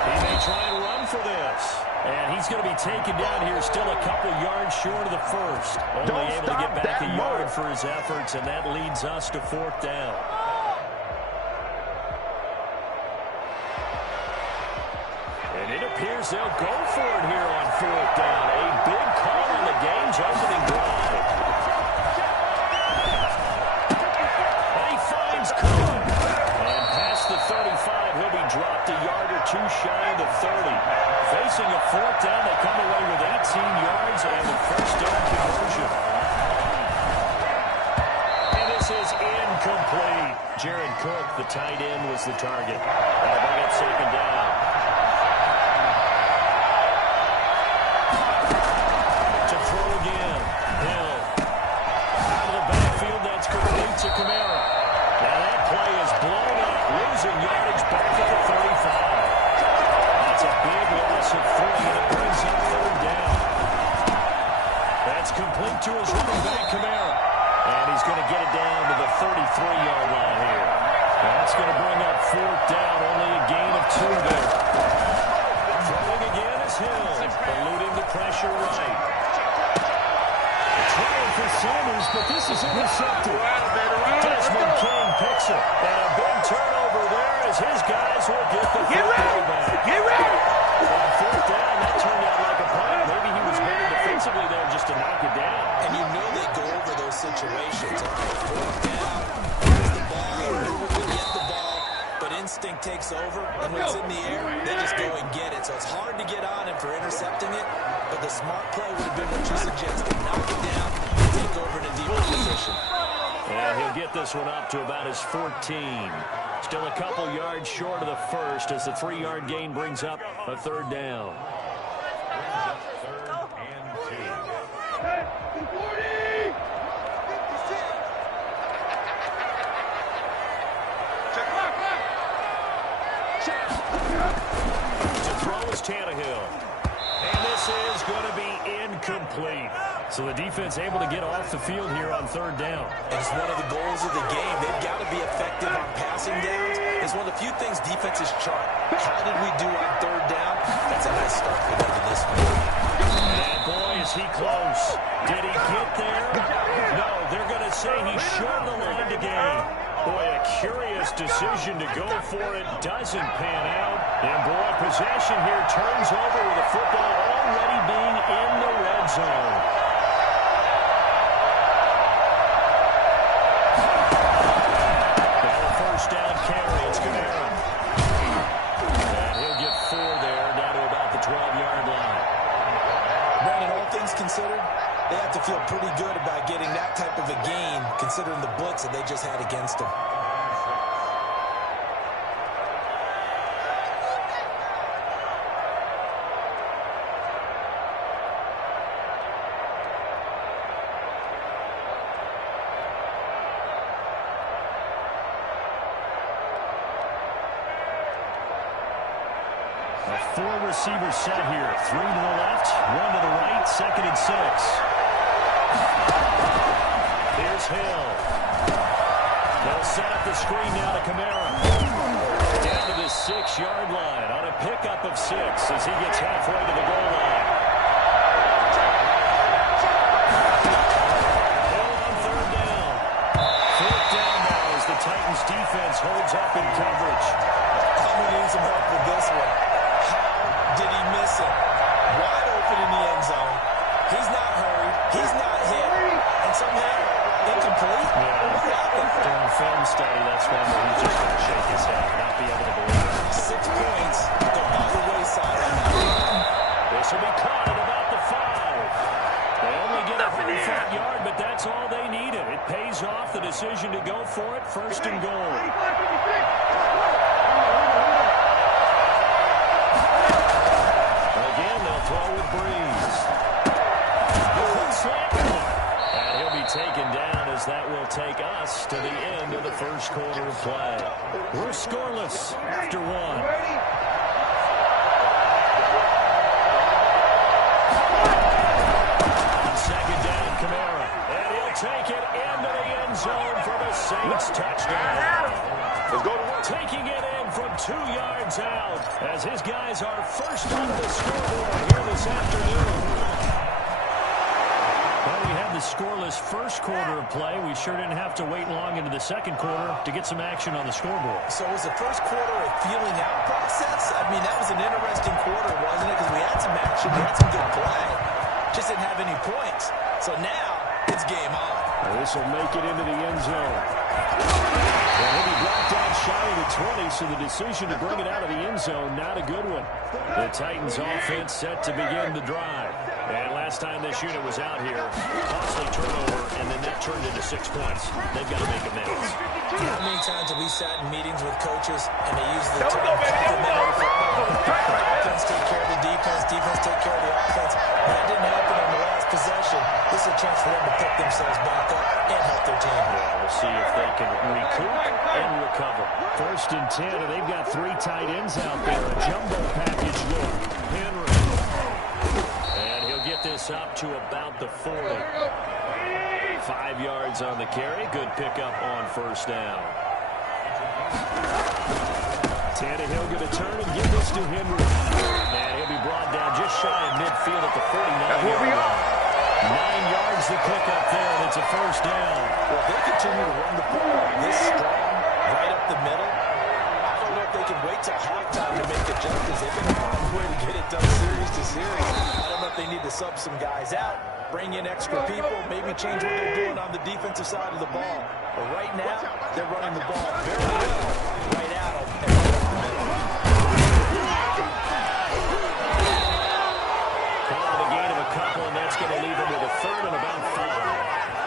He may try and run for this. And he's going to be taken down here, still a couple yards short of the first. Only able to get back a yard for his efforts, and that leads us to 4th down. And it appears they'll go for it here on 4th down. A big call on the game's opening drive. And he finds Cook. And past the 35, he'll be dropped a yard or 2 shy of the 30. Facing a 4th down, they come away with 18 yards and a first down conversion. And this is incomplete. Jared Cook, the tight end, was the target. That'll bring up second down. To throw again. Hill. Out of the backfield, that's complete to Kamara. Now that play is blown up, losing yardage back at the 35. That's a big loss of 3, and it brings up 3rd down. That's complete to his running back, Kamara. And he's going to get it down to the 33-yard line here. That's going to bring up 4th down, only a gain of 2 there. Throwing again is Hill, eluding the pressure right. Trying for Sanders, but this is intercepted. Desmond King picks it. And a big turnover there as his guys will get the football back. Get ready! On 4th down, that turned out like a punt. Maybe he was better defensively there just to knock it down. And you know they go over those situations. All right, 4th down, here's the ball, we're going to get the ball, but instinct takes over, and when it's in the air, they just go and get it. So it's hard to get on him for intercepting it, but the smart play would have been what you suggested. Knock it down, take over in a deeper position. And he'll get this one up to about his 14. Still a couple yards short of the first as the 3-yard gain brings up a 3rd down. To throw is Tannehill. And this is going to be incomplete. So the defense able to get off the field here on 3rd down. And it's one of the goals of the game. They've got to be effective on passing downs. It's one of the few things defenses chart. How did we do on 3rd down? That's a nice start for them in this one. And boy, is he close. Did he get there? No, they're going to say he's short of the line to gain. Boy, a curious decision to go for it. Doesn't pan out. And boy, possession here turns over with the football already being in the red zone. Down carry, it's Kamara. And he'll get 4 there, down to about the 12-yard line. Brandon, all things considered, they have to feel pretty good about getting that type of a gain, considering the blitz that they just had against them. A 4-receiver set here. 3 to the left, 1 to the right, 2nd and 6. Here's Hill. They'll set up the screen now to Kamara. Down to the 6-yard line on a pickup of 6 as he gets halfway to the goal line. Hill on 3rd down. 4th down now as the Titans defense holds up in coverage. I'm going to need some help with this one. Did he miss it? Wide open in the end zone. He's not hurried. He's not study, that's one where he's just going to shake his head, not be able to believe it. 6 points. They're by the wayside. This will be caught at about the 5. They only get a hard front yard, but that's all they needed. It pays off the decision to go for it. First and goal. Again, they'll throw with Breeze. And he'll be taken down as that will take us to the end of the first quarter of play. We're scoreless after 1. Take it into the end zone for the Saints touchdown. Let's go to work. Taking it in from 2 yards out as his guys are first on the scoreboard here this afternoon. Well, we had the scoreless first quarter of play. We sure didn't have to wait long into the second quarter to get some action on the scoreboard. So was the first quarter a feeling out process? I mean, that was an interesting quarter, wasn't it? Because we had some action, we had some good play. Just didn't have any points. So now it's game on. This will make it into the end zone. And he'll be brought down shy of the 20, so the decision to bring it out of the end zone, not a good one. The Titans offense set to begin the drive. And last time this unit was out here, costly turnover, and then that turned into 6 points. They've got to make amends. How many times have we sat in meetings with coaches and they use the term complementary football? Offense take care of the defense, defense take care of the offense. That didn't happen on the last possession. This is a chance for them to pick themselves back up and help their team. Yeah, we'll see if they can recoup and recover. First and 10, and they've got 3 tight ends out there. A jumbo package look. Henry. And he'll get this up to about the 40. 5 yards on the carry. Good pickup on first down. Tannehill going to turn and give this to Henry. And he'll be brought down just shy of midfield at the 49-yard line. 9 yards the pickup there, and it's a first down. Well, if they continue to run the ball this strong, right up the middle, I don't know if they can wait till halftime to make adjustments. They've been a long way to get it done series to series. I don't know if they need to sub some guys out, bring in extra people, maybe change what they're doing on the defensive side of the ball. But right now, they're running the ball very well right at them and right up the middle. Call the gain of a couple, and that's going to leave him with a third and about 5.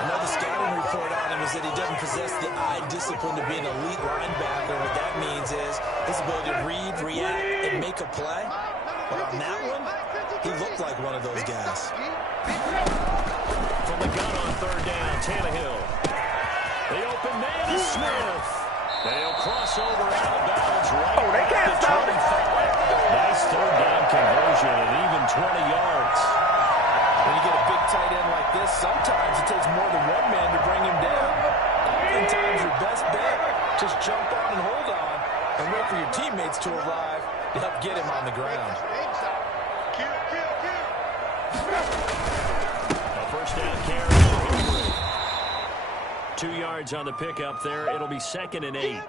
Another scouting report on him is that he doesn't possess the eye discipline to be an elite linebacker. What that means is his ability to read, react, and make a play. But on that one, he looked like one of those guys. From the gun on third down, Tannehill. The open man is Smith. They'll cross over out of bounds right at the 25. Nice third down conversion and even 20 yards. When you get a big tight end like this, sometimes it takes more than one man to bring him down. Oftentimes, your best bet, just jump on and hold on and wait for your teammates to arrive to help get him on the ground. A first down carry. 2 yards on the pickup there. It'll be 2nd and 8.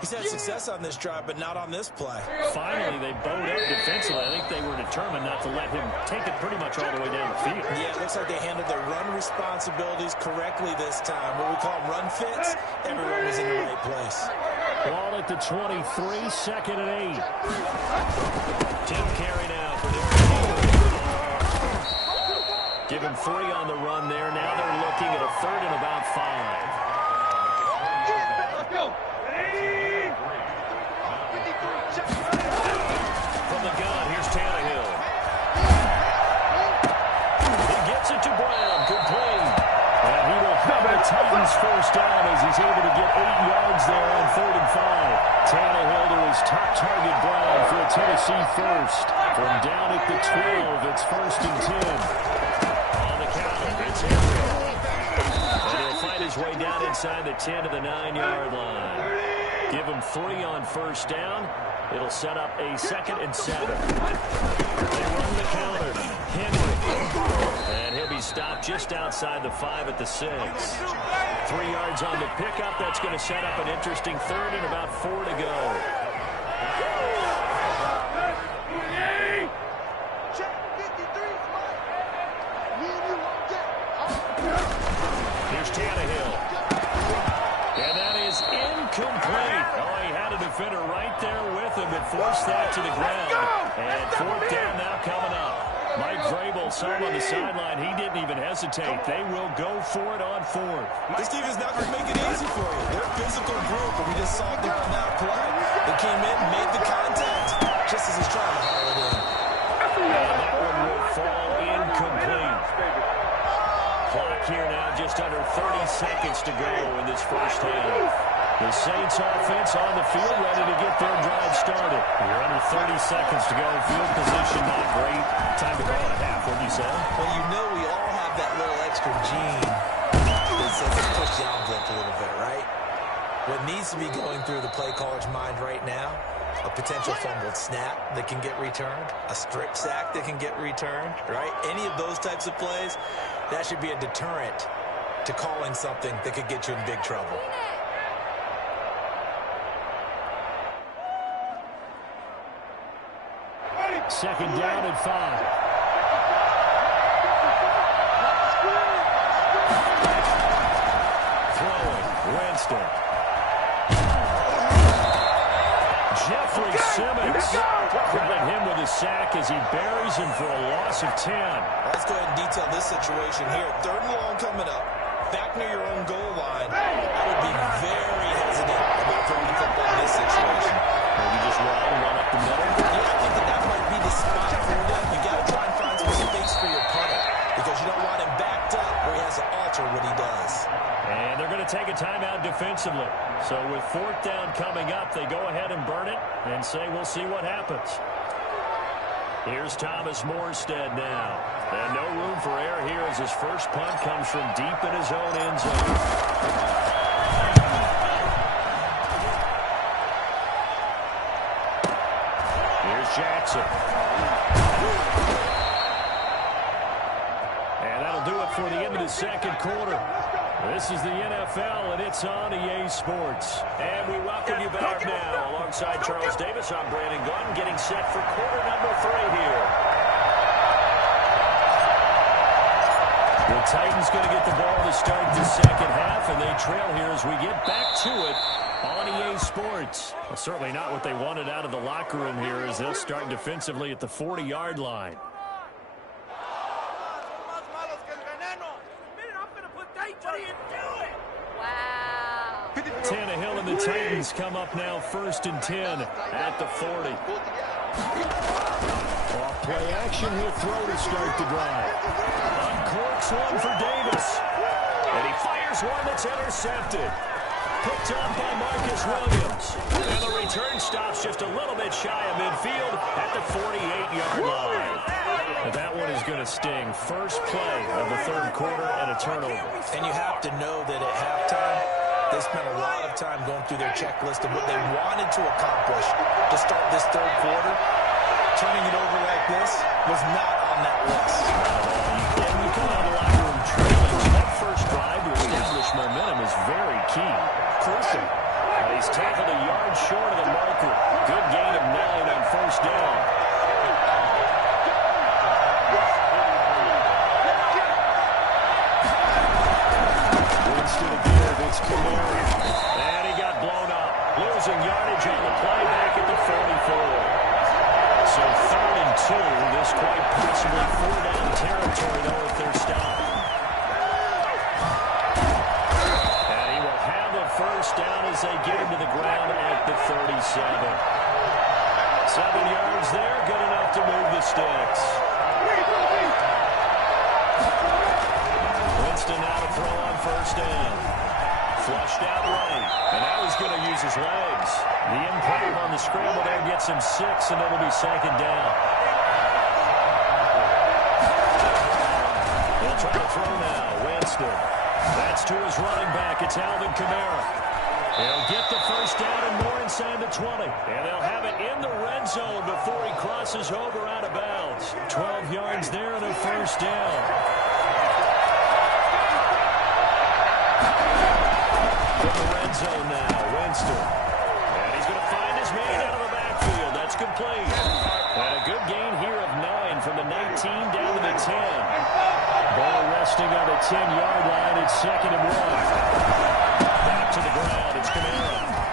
He's had success on this drive, but not on this play. Finally, they bowed up defensively. I think they were determined not to let him take it pretty much all the way down the field. Yeah, it looks like they handled their run responsibilities correctly this time. What we call run fits, everyone was in the right place. Ball at the 23, 2nd and 8. Tim carry now for the give him 3 on the run there. Now they're looking at a third and about 5. From the gun, here's Tannehill. He gets it to Brown. Good play. And he will have the Titans first down as he's able to get 8 yards there on 3rd and 5. Tannehill to his top target, Brown, for a Tennessee first. From down at the 12, it's 1st and 10. It's Henry. And he'll find his way down inside the 10 to the 9-yard line. Give him 3 on first down. It'll set up a 2nd and 7. They run the counter. Henry. And he'll be stopped just outside the 5 at the 6. 3 yards on the pickup. That's going to set up an interesting 3rd and about 4 to go. Here's Tannehill. And that is in incomplete. Oh, he had a defender right there with him and forced that to the ground. And fourth down now coming up. Mike Vrabel saw him on the sideline. He didn't even hesitate. They will go for it on fourth. This team is not going to make it easy for you. They're a physical group, but we just saw it there on that play. They came in, made the contact, just as he's trying to haul it in. And that one will fall incomplete. Clock here now, just under 30 seconds to go in this first half. The Saints offense on the field, ready to get their drive started. You're under 30 seconds to go. Field position not great. Time to call it a half. What do you say? Well, you know we all have that little extra gene that says let's push the envelope a little bit, right? What needs to be going through the play caller's mind right now, a potential fumbled snap that can get returned, a strip sack that can get returned, right? Any of those types of plays, that should be a deterrent to calling something that could get you in big trouble. Second down and 5. Throwing, Winston. Jeffrey Simmons. Credit him with a sack as he buries him for a loss of 10. Let's go ahead and detail this situation here. Third and long coming up. Back near your own goal line. I would be very hesitant about throwing the football in this situation. Maybe just run up the middle. Yeah, I think that might be the spot for them. You got to try and find some space for your punter because you don't want him backed up where he has to alter what he does. And they're going to take a timeout defensively. So with fourth down coming up, they go ahead and burn it and say we'll see what happens. Here's Thomas Morstead now. And no room for error here as his first punt comes from deep in his own end zone. Here's Jackson. And that'll do it for the end of the second quarter. This is the NFL, and it's on EA Sports. And we welcome you back now. Alongside Charles Davis, I'm Brandon Glenn, getting set for quarter number 3 here. The Titans going to get the ball to start the second half, and they trail here as we get back to it on EA Sports. Well, certainly not what they wanted out of the locker room here as they'll start defensively at the 40-yard line. Tannehill and the Titans come up now first and 10 at the 40. Off play action, he'll throw to start the drive. Uncorks one for Davis. And he fires one that's intercepted. Picked up by Marcus Williams. And the return stops just a little bit shy of midfield at the 48-yard line. And that one is going to sting. First play of the third quarter and a turnover. And you have to know that at halftime, they spent a lot of time going through their checklist of what they wanted to accomplish to start this third quarter. Turning it over like this was not on that list. And you come out of the locker room trailing. That first drive to establish momentum is very key. Crucial. He's tackled a yard short of the marker. Good gain of 9 on first down. Winston again against Kamara. And he got blown up. Losing yardage on the play back at the 44. So 3rd and 2. This quite possibly 4-down territory, though, if they're stopped. And he will have a first down as they get him to the ground at the 37. 7 yards there, good enough to move the sticks. Winston now to throw on first down. Flushed out right. And now he's going to use his legs. The improv on the scramble there gets him 6, and it'll be second down. He'll try to throw now. Winston. That's to his running back. It's Alvin Kamara. He'll get the first down and more inside the 20. And they'll have it in the red zone before he crosses over out of bounds. 12 yards there and a first down. In the red zone now, Winston. And he's going to find his man out of the backfield. That's complete. And a good gain here of 9 from the 19 down to the 10. Ball resting on the 10-yard line. It's 2nd and 1. Back to the ground. It's Kamara.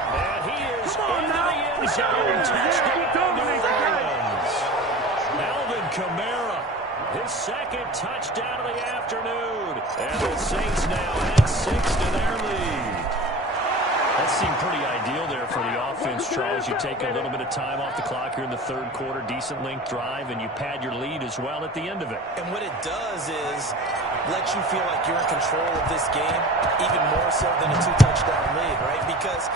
That seemed pretty ideal there for the offense, Charles. You take a little bit of time off the clock here in the third quarter, decent length drive, and you pad your lead as well at the end of it. And what it does is let you feel like you're in control of this game, even more so than a 2-touchdown lead, right? Because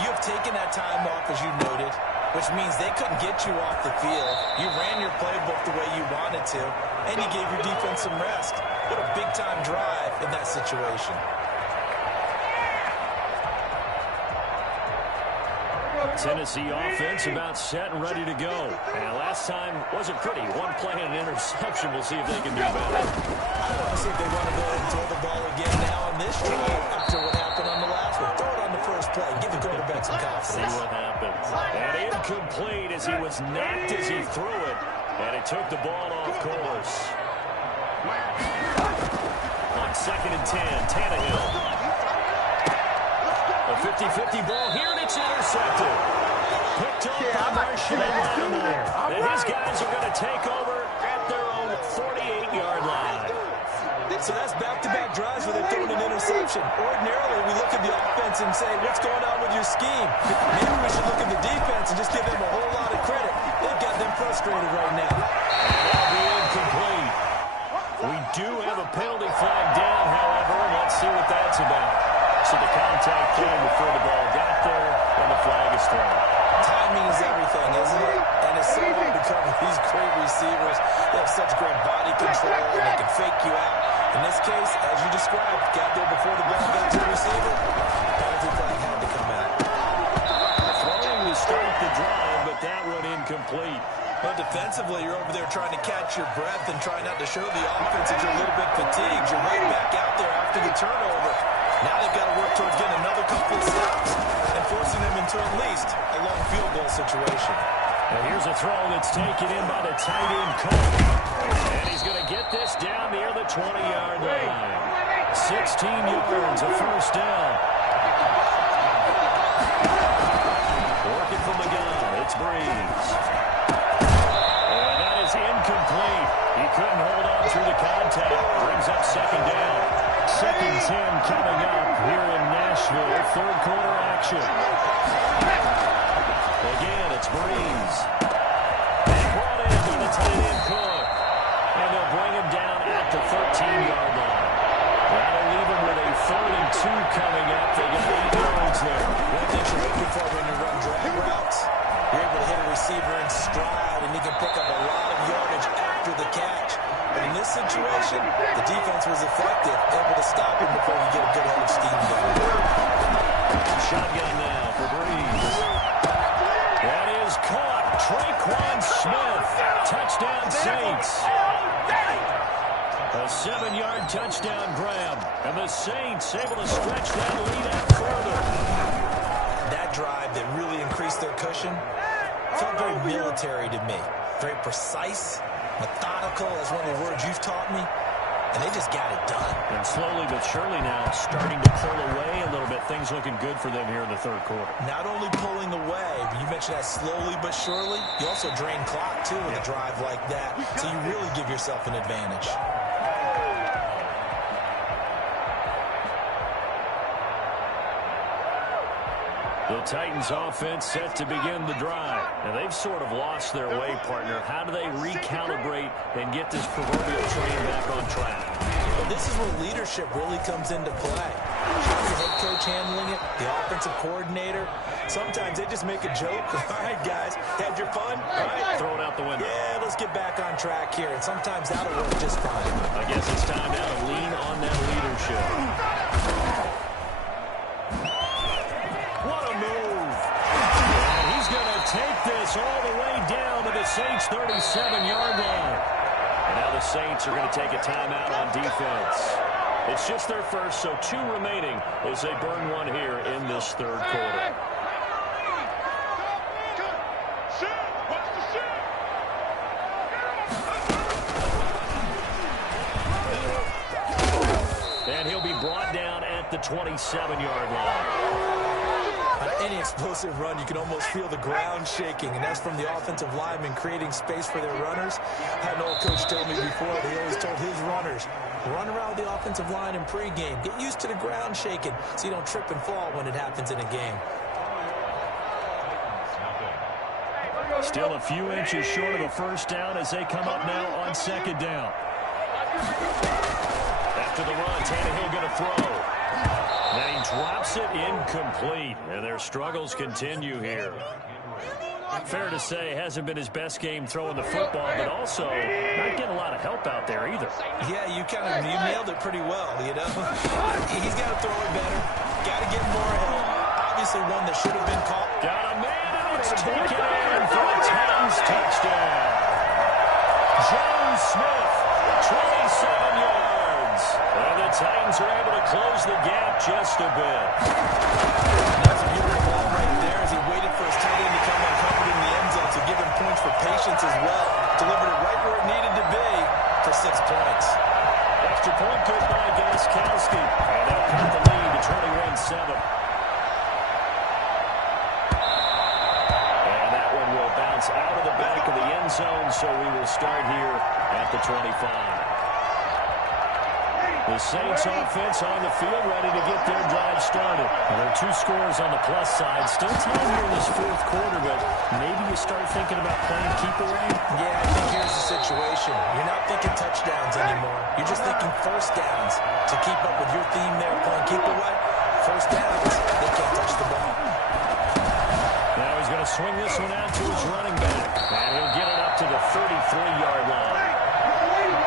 you have taken that time off, as you noted, which means they couldn't get you off the field. You ran your playbook the way you wanted to, and you gave your defense some rest. What a big-time drive in that situation. Tennessee offense about set and ready to go. And last time wasn't pretty. One play and an interception. We'll see if they can do better. I want to see if they want to go ahead and throw the ball again now on this drive after what happened on the last one. Throw it on the first play. Give the quarterback some confidence. See what happens. And incomplete as he was knocked as he threw it. And it took the ball off course. On 2nd and 10, Tannehill. A 50-50 ball here, and it's intercepted. Picked off by Marshall Lattimore. And his guys are going to take over at their own 48-yard line. So that's back-to-back drives where they're throwing an interception. Ordinarily, we look at the offense and say, what's going on with your scheme? Maybe we should look at the defense and just give them a whole lot of credit. They've got them frustrated right now. That'll be incomplete. We do have a penalty flag down, however. Let's see what that's about. So the contact came before the ball got there, and the flag is thrown. Timing is everything, isn't it? And it's so hard to cover these great receivers. They have such great body control, and they can fake you out. In this case, as you described, got there before the ball got to the receiver. Penalty flag had to come out. Throwing to start the drive, but that one incomplete. Well, defensively, you're over there trying to catch your breath and trying not to show the offense that you're a little bit fatigued. You're right back out there after the turnover. Now they've got to work towards getting another couple of stops and forcing them into at least a long field goal situation. And here's a throw that's taken in by the tight end, Cook. And he's going to get this down near the 20-yard line. 16 yards, a first down. Working from the gun, it's Breeze. And that is incomplete. He couldn't hold on through the contact. Brings up 2nd down. 2nd and 10 coming up here in Nashville. Third quarter action. Again, it's Breeze. And brought in by the tight end, Cook. And they'll bring him down at the 13-yard line. That'll leave him with a 3rd and 2 coming up. They got 8 yards there. One thing you're looking for when you run drag routes, you're able to hit a receiver in stride, and he can pick up a lot of yardage after the catch. But in this situation, the defense was effective, able to stop him before he get a good head of steam going. Shotgun now for Breeze. That is caught. Traquan Smith. Touchdown Saints. A 7-yard touchdown grab. And the Saints able to stretch that lead out further. That drive that really increased their cushion felt very military to me. Very precise, methodical, as one of the words you've taught me. And they just got it done. And slowly but surely now starting to pull away a little bit. Things looking good for them here in the third quarter. Not only pulling away, but you mentioned that slowly but surely. You also drain clock, too, with a drive like that. So you really give yourself an advantage. The Titans offense set to begin the drive. And they've sort of lost their way, partner. How do they recalibrate and get this proverbial train back on track? Well, this is where leadership really comes into play. How's the head coach handling it? The offensive coordinator? Sometimes they just make a joke. All right, guys, had your fun? All right. Throw it out the window. Yeah, let's get back on track here. And sometimes that'll work just fine. I guess it's time now to lean on that leadership. What a move. And he's going to take this all the way down to the Saints' 37-yard line. And now the Saints are going to take a timeout on defense. It's just their first, so 2 remaining as they burn one here in this third quarter. And he'll be brought down at the 27-yard line. On any explosive run, you can almost feel the ground shaking, and that's from the offensive linemen creating space for their runners. I had an old coach tell me before that he always told his runners, Run around the offensive line in pregame. Get used to the ground shaking so you don't trip and fall when it happens in a game. Still a few inches short of a first down as they come up now on second down. After the run, Tannehill going to throw. And he drops it incomplete. And their struggles continue here. Fair to say, hasn't been his best game throwing the football, but also not getting a lot of help out there either. Yeah, you nailed it pretty well, you know. He's got to throw it better. Got to get more help. Obviously one that should have been caught. Got a man. It's taken in for a Titans touchdown. Jones Smith, 27 yards. And the Titans are able to close the gap just a bit. That's a beautiful ball right there as he waited for his tight end to come uncovered in the end zone to give him points for patience as well. Delivered it right where it needed to be for 6 points. Extra point good by Gostkowski. And they'll cut the lead to 21-7. And that one will bounce out of the back of the end zone, so we will start here at the 25. The Saints offense on the field, ready to get their drive started. Well, there are 2 scores on the plus side. Still time here in this fourth quarter, but maybe you start thinking about playing keep away. Yeah, I think here's the situation. You're not thinking touchdowns anymore. You're just thinking first downs. To keep up with your theme there, playing keep away, first downs, they can't touch the ball. Now he's going to swing this one out to his running back. And he'll get it up to the 33-yard line.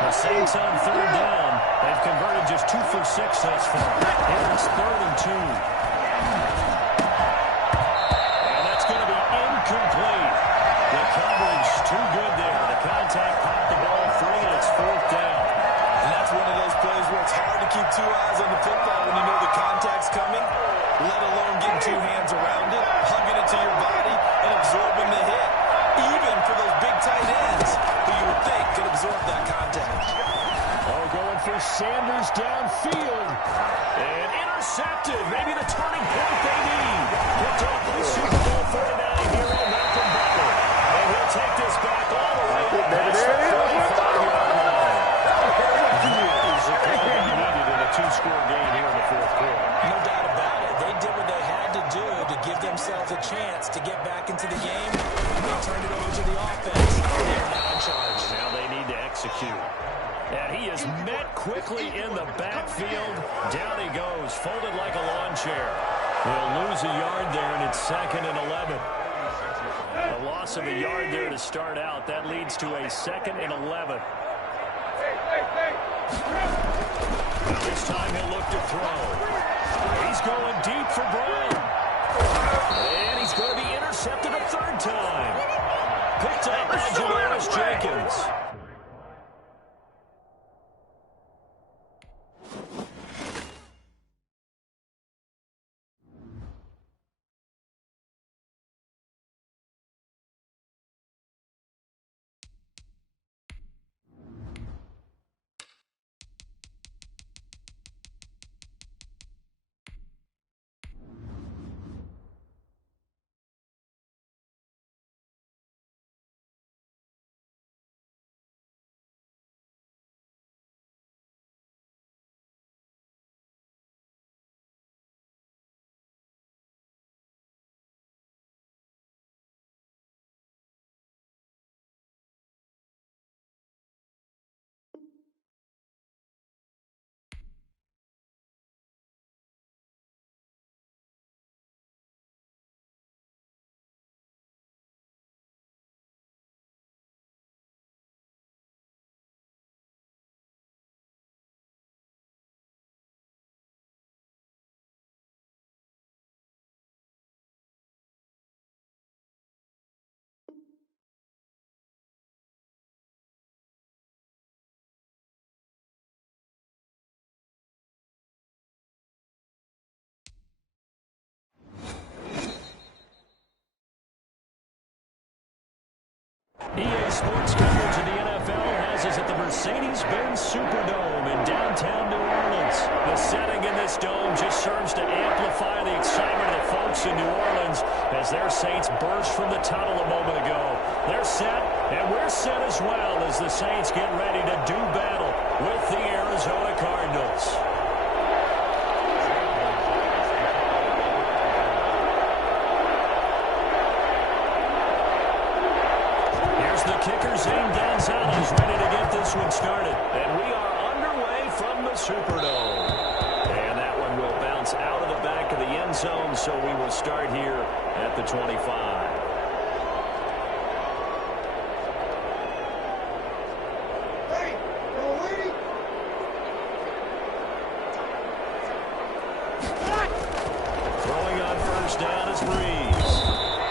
The Saints on third down. They've converted just 2 for 6 thus far. Here it's 3rd and 2. And that's going to be incomplete. The coverage too good there. The contact popped the ball free, and it's 4th down. And that's one of those plays where it's hard to keep 2 eyes on the football when you know the contact's coming, let alone getting 2 hands around it, hugging it to your body, and absorbing the hit. Even for those big tight ends who you would think could absorb that contact. Oh, going for Sanders downfield. And intercepted. Maybe the turning point they need. Picked off by Super Bowl 49 hero Malcolm Butler. And he'll take this back all the way up past the 45-yard line. Is the play that you needed in a 2-score game here in the fourth quarter. No doubt about it. They did what they had to do to give themselves a chance to get back into the game. They turned it over to the offense. They're now in charge. Now they need to execute. And he is met quickly in the backfield. Down he goes, folded like a lawn chair. They'll lose a yard there, and it's 2nd and 11. A loss of a yard there to start out. That leads to a 2nd and 11. Now this time he'll look to throw. He's going deep for Brown. And he's going to be intercepted a 3rd time. Picked up by Janoris Jenkins. EA Sports coverage of the NFL has us at the Mercedes-Benz Superdome in downtown New Orleans. The setting in this dome just serves to amplify the excitement of the folks in New Orleans as their Saints burst from the tunnel a moment ago. They're set. And we're set as well as the Saints get ready to do battle with the Arizona Cardinals. Here's the kicker, Zane Gonzalez, ready to get this one started. And we are underway from the Superdome. And that one will bounce out of the back of the end zone, so we will start here at the 25. Throwing on first down is Breeze.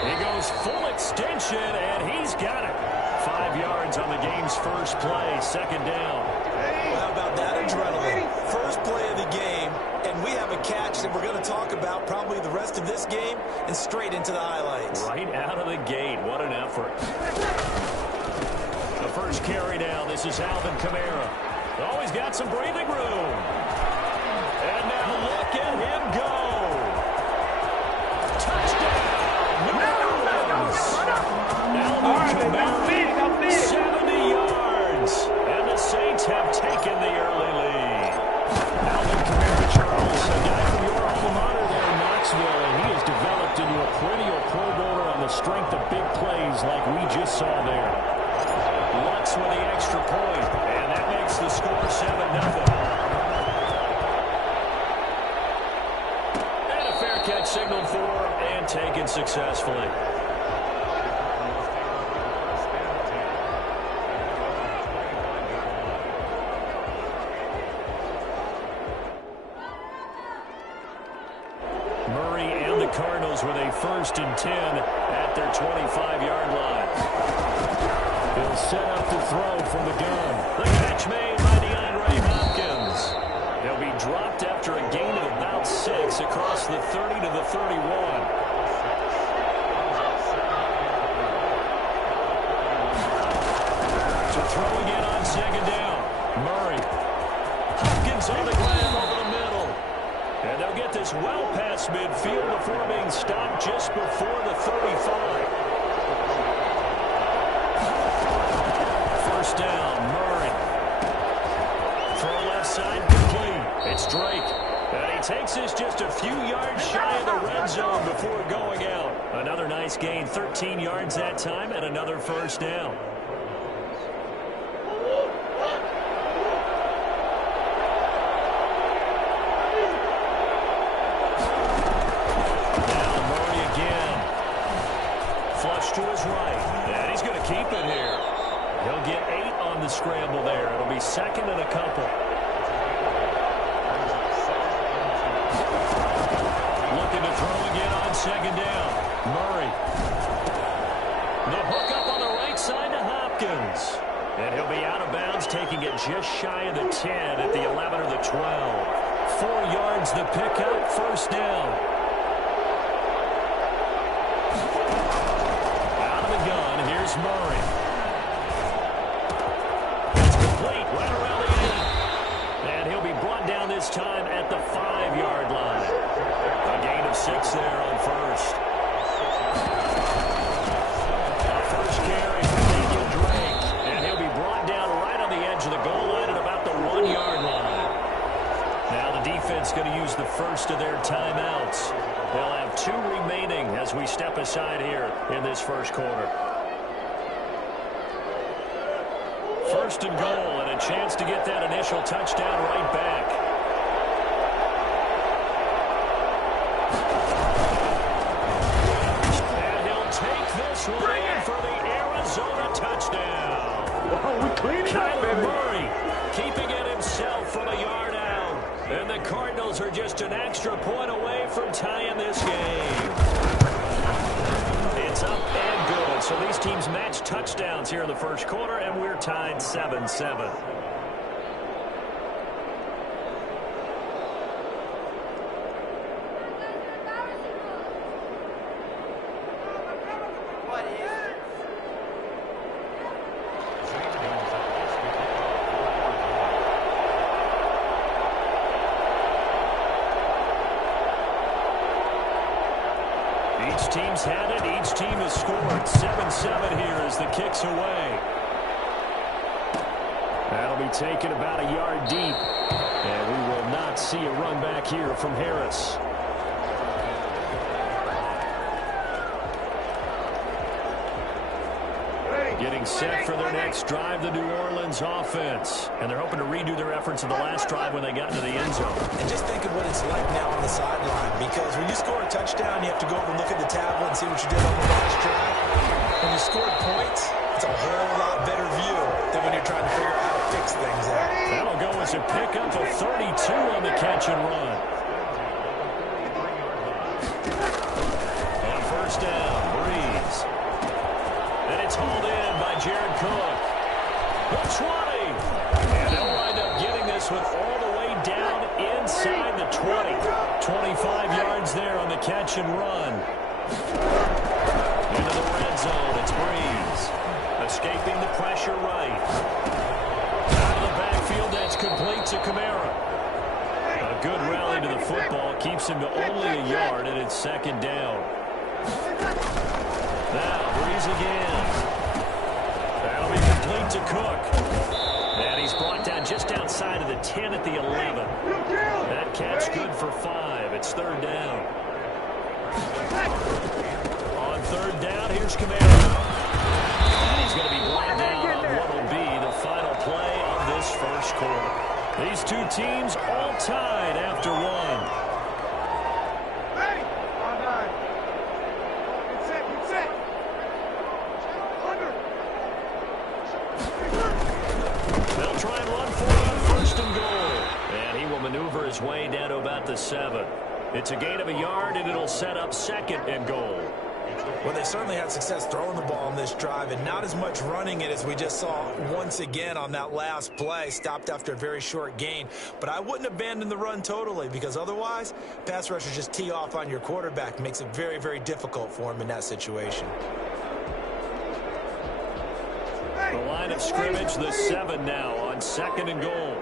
He goes full extension, and he's got it. 5 yards on the game's first play, second down. Well, how about that adrenaline? First play of the game, and we have a catch that we're going to talk about probably the rest of this game and straight into the highlights. Right out of the gate, what an effort. The first carry down, this is Alvin Kamara. Oh, he's got some breathing room. And now look at him go. Touchdown, New Orleans. Alvin Kamara, 70 yards. And the Saints have taken the early lead. Alvin Kamara, Charles, a guy from your alma mater there in Knoxville, and he has developed into a perennial Pro Bowler on the strength of big plays like we just saw there. Lutz with the extra point, and that makes the score 7-0. And a fair catch signaled for and taken successfully. Murray and the Cardinals with a 1st and 10 at their 25-yard line. He'll set up to throw from the gun. The catch made by DeAndre Hopkins. He'll be dropped after a gain of about 6 across the 30 to the 31. To throw again on second down. Murray. Hopkins on the grab over the middle. And they'll get this well past midfield before being stopped just before the 35. First down, Murray. Throw left side, complete. It's Drake. And he takes this just a few yards shy of the red zone before going out. Another nice gain, 13 yards that time, and another first down. Now Murray again. Flush to his right. And he's going to keep it here. He'll get 8 on the scramble there. It'll be second and a couple. Looking to throw again on second down. Murray. The hook up on the right side to Hopkins. And he'll be out of bounds, taking it just shy of the 10 at the 11 or the 12. 4 yards the pickup, first down. Out of the gun, here's Murray. Right around the 8. And he'll be brought down this time at the 5-yard line. A gain of 6 there on first. A first carry for Daniel Drake. And he'll be brought down right on the edge of the goal line at about the 1-yard line. Now the defense going to use the first of their timeouts. They'll have 2 remaining as we step aside here in this first quarter. First and goal, and a chance to get that initial touchdown right back. And he'll take this one in for the Arizona touchdown. Whoa, we clean it up, baby. Murray keeping it himself from a yard out. And the Cardinals are just an extra point away from tying this game. It's up and good. So these teams match touchdowns here in the first quarter, and we're tied 7-7. Each team's had it. Each team has scored. 7-7 here as the kick's away. That'll be taken about a yard deep. And we will not see a run back here from Harris. Getting set for their next drive, the New Orleans offense. And they're hoping to redo their efforts of the last drive when they got into the end zone. And just think of what it's like now on the sideline, because when you score a touchdown, you have to go over and look at the tablet and see what you did on the last drive. When you scored points, it's a whole lot better view than when you're trying to figure out how to fix things out. That'll go as a pickup of 32 on the catch and run. On first down, Breeze. And it's hauled in by Jared Cook. The 20. And they'll wind up getting this one all the way down inside the 20. 25 yards there on the catch and run. Into the red zone, it's Breeze. Escaping the pressure right. Out of the backfield, that's complete to Kamara. A good rally to the football keeps him to only a yard, and it's second down. Now, Breeze again. That'll be complete to Cook. And he's brought down just outside of the 10 at the 11. That catch good for 5. It's third down. On third down, here's Kamara. And he's going to be brought down on what will be the final play of this first quarter. These two teams all tied after one. They'll try and run for it on first and goal. And he will maneuver his way down to about the 7. It's a gain of a yard, and it'll set up second and goal. Well, they certainly had success throwing the ball on this drive, and not as much running it as we just saw once again on that last play. Stopped after a very short gain. But I wouldn't abandon the run totally, because otherwise, pass rushers just tee off on your quarterback. Makes it very, very difficult for him in that situation. The line of scrimmage, the 7 now on second and goal.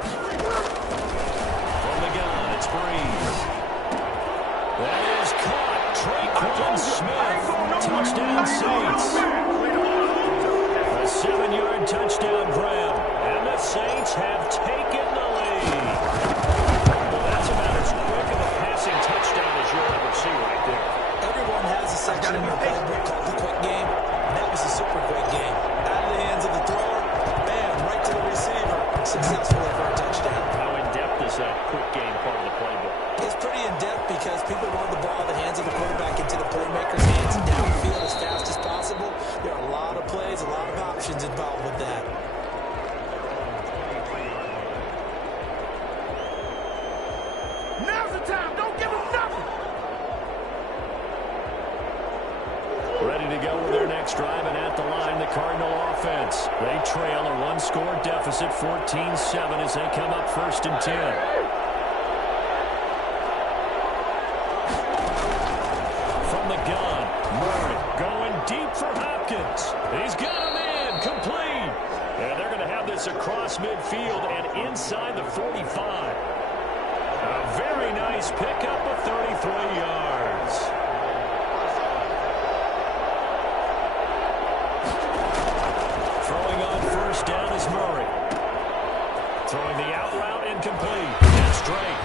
From the gun, it's Breeze. That is caught. Traquan Smith. Touchdown Saints. A 7-yard touchdown grab. And the Saints have taken the lead. Well, that's about as quick of a passing touchdown as you'll ever see right there. Everyone has a section in their playbook called the quick game. That was a super quick game. Out of the hands of the thrower, bam, right to the receiver. Successfully for a touchdown. How in-depth is that quick game part of the playbook? It's pretty in-depth because people want the ball in the hands of the quarterback into the playmaker's hands and downfield as fast as possible. There are a lot of plays, a lot of options involved with that. Now's the time. Don't give him nothing. Ready to go with their next drive, and at the line, the Cardinal offense. They trail a one-score deficit, 14-7, as they come up first and 10. From the gun, Murray going deep for Hopkins. He's got a man, complete. And they're going to have this across midfield and inside the 45. A very nice pickup of 33 yards. Throwing on first down is Murray. Throwing the out route incomplete. That's Drake.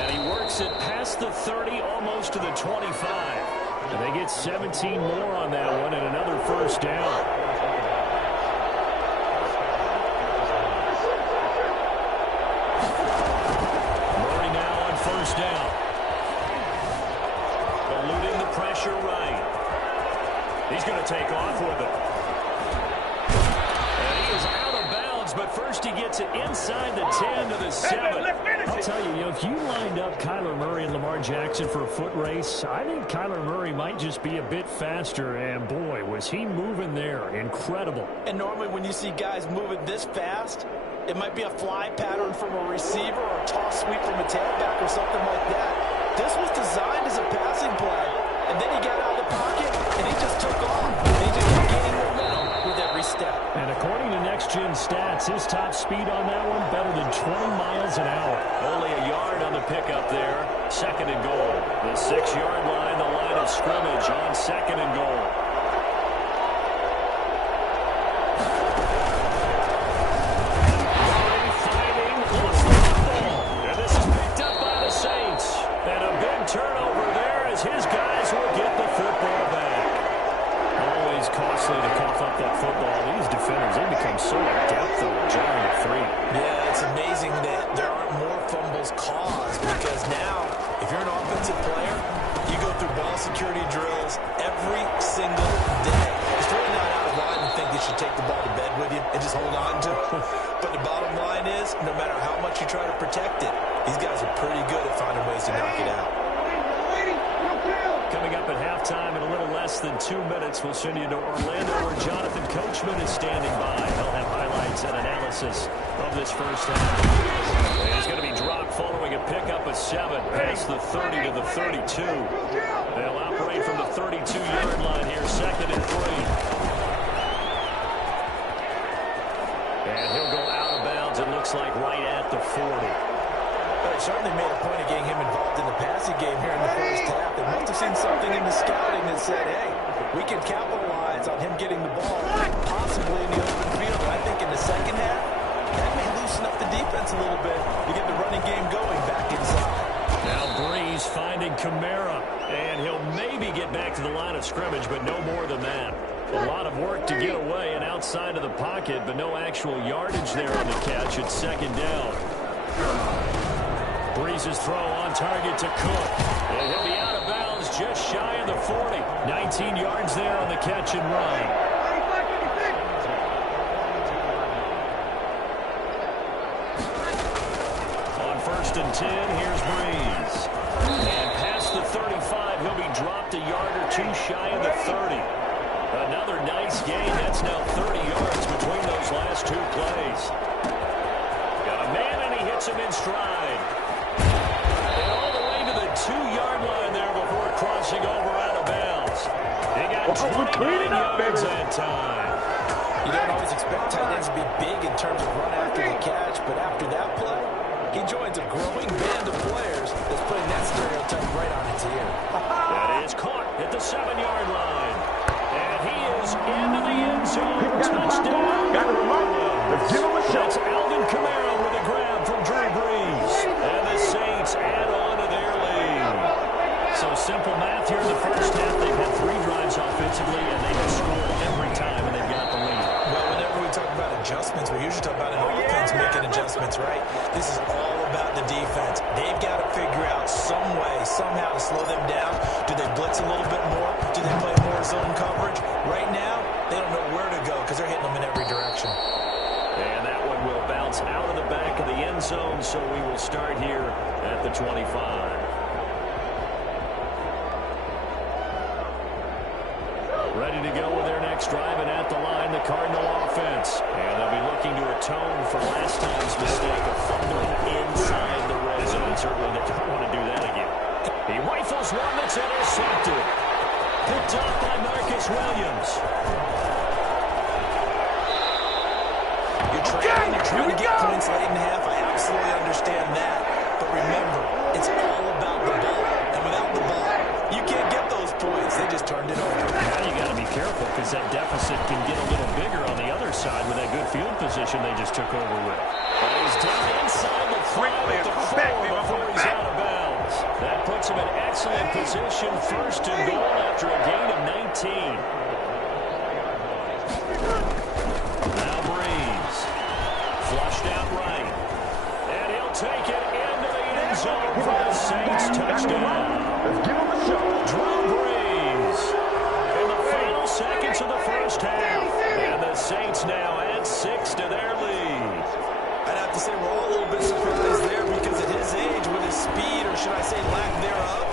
And he works it past the 30, almost to the 25. And they get 17 more on that one and another first down. Murray now on first down. Eluding the pressure right. He's going to take off with it. But first he gets it inside the 10 to the 7. I'll tell you, if you lined up Kyler Murray and Lamar Jackson for a foot race, I think Kyler Murray might just be a bit faster. And, boy, was he moving there. Incredible. And normally when you see guys moving this fast, it might be a fly pattern from a receiver or a toss sweep from a tailback or something like that. This was designed as a passing play. And then he got out of the pocket, and he just took off. And he just kept gaining momentum with every step. And according to next-gen stats, his top speed on that one better than 20 miles an hour. Only a yard on the pickup there. second and goal. The 6-yard line, the line of scrimmage on second and goal. And this is picked up by the Saints. And a big turnover there as his guys will get the football back. Always costly to cough up that football. These defenders, they become so adept though at jarring it free. Yeah, it's amazing that there aren't more fumbles caused because now, if you're an offensive player, you go through ball security drills every single day. It's really not out of line to think you should take the ball to bed with you and just hold on to it. But the bottom line is, no matter how much you try to protect it, these guys are pretty good at finding ways to knock it out. Coming up at halftime in a little less than 2 minutes, we'll send you to Orlando where Jonathan Coachman is standing by. He'll have highlights and analysis of this first half. And he's going to be dropped following a pickup of 7 past the 30 to the 32. They'll operate from the 32-yard line here, second and 3. And he'll go out of bounds, it looks like, right at the 40. They certainly made a point of getting him involved in the passing game here in the first half. They must have seen something in the scouting that said, hey, we can capitalize on him getting the ball, possibly in the open field. And I think in the second half, that may loosen up the defense a little bit to get the running game going back inside. Now Breeze finding Kamara, and he'll maybe get back to the line of scrimmage, but no more than that. A lot of work to get away and outside of the pocket, but no actual yardage there on the catch. It's second down. Breeze's throw on target to Cook. And he'll be out of bounds just shy of the 40. 19 yards there on the catch and run. On 1st and 10, here's Breeze. And past the 35, he'll be dropped a yard or two shy of the 30. Another nice gain. That's now 30 yards between those last 2 plays. Got a man, and he hits him in stride. And all the way to the 2-yard line there before crossing over out of bounds. They got 29 yards that time. You don't always expect tight ends to be big in terms of run after the catch, but after that play, he joins a growing band of players that's putting that stereotype right on its ear. That is caught at the 7-yard line. And he is into the end zone. Touchdown. Let's give him a shot. That's Alvin Kamara with a grab from Drew Brees. And the Saints add on to their lead. So simple math here in the first half. They've had 3 drives offensively, and they have scored every time, and they've got the lead. Well, whenever we talk about adjustments, we usually talk about an offense making adjustments, right? This is all about the defense. They've got to figure out some way, somehow to slow them down. Do they blitz a little bit more? Do they play more zone coverage? Right now, they don't know where to go because they're hitting them in every direction. And that one will bounce out of the back of the end zone, so we will start here at the 25. Ready to go with their next drive, and at the line, the Cardinal offense. And they'll be looking to atone for last time's mistake of fumbling inside the red zone. Certainly they don't want to do that again. He rifles one that's intercepted. Picked off by Marcus Williams. You're trying to get points late in the half. I absolutely understand that. But remember, it's all about the ball. And without the ball, you can't get those points. They just turned it over. Now you got to be careful because that deficit can get a little bigger on the other side with that good field position they just took over with. But he's down inside the 5 at the 4 before he's out of bounds. That puts him in excellent position, 1st and goal after a gain of 19. Now Breeze. Flushed out right. And he'll take it into the end zone for the Saints touchdown. Let's give him a shot. Drew Brees in the final seconds of the first half. And the Saints now add 6 to their lead. I'd have to say we're all a little bit surprised there because at his age, with his speed, or should I say lack thereof,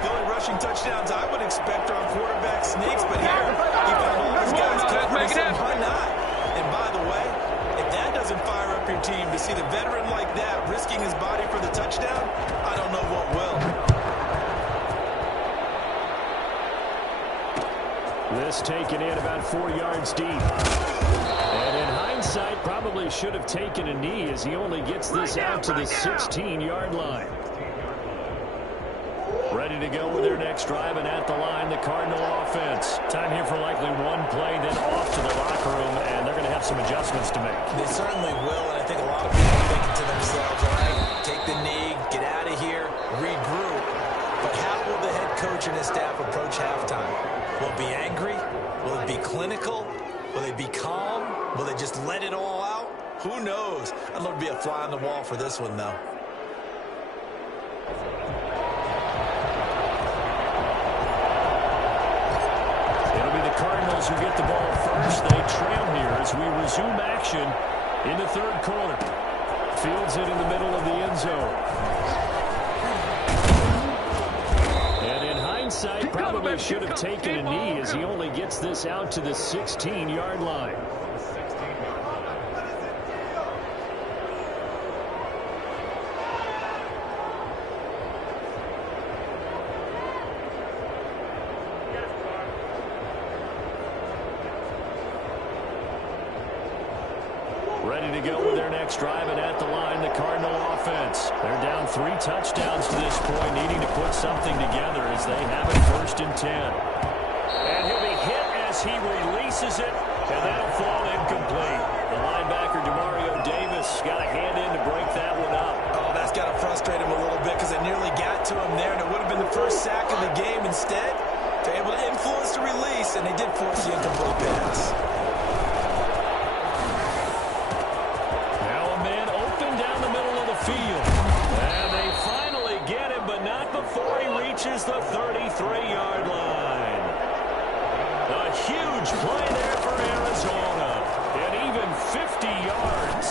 the only rushing touchdowns I would expect are on quarterback sneaks, but here, he found all his guys covering, so why not? And by the way, if that doesn't fire up your team to see the veteran like that risking his body for the touchdown, I don't know what will. This taken in about 4 yards deep. And in hindsight, probably should have taken a knee as he only gets this out to the 16-yard line. Ready to go with their next drive, and at the line, the Cardinal offense. Time here for likely one play, then off to the locker room, and they're going to have some adjustments to make. They certainly will, and I think a lot of people are thinking to themselves, all right, take the knee, get out of here, regroup. But how will the head coach and his staff approach halftime? Will it be angry? Will it be clinical? Will they be calm? Will they just let it all out? Who knows? I'd love to be a fly on the wall for this one, though. It'll be the Cardinals who get the ball first. They trail here as we resume action in the third quarter. Fields it in the middle of the end zone. And in hindsight, probably should have taken a knee as he only gets this out to the 16-yard line. Ready to go with their next drive, and at the line, the Cardinal offense. They're down 3 touchdowns to this point, needing to put something together as they have it 1st and 10. And he'll be hit as he releases it, and that'll fall incomplete. The linebacker, Demario Davis, got a hand in to break that one up. Oh, that's got to frustrate him a little bit because it nearly got to him there, and it would have been the first sack of the game. Instead, they're able to influence the release, and they did force the incomplete pass. The 33-yard line. A huge play there for Arizona. And even 50 yards.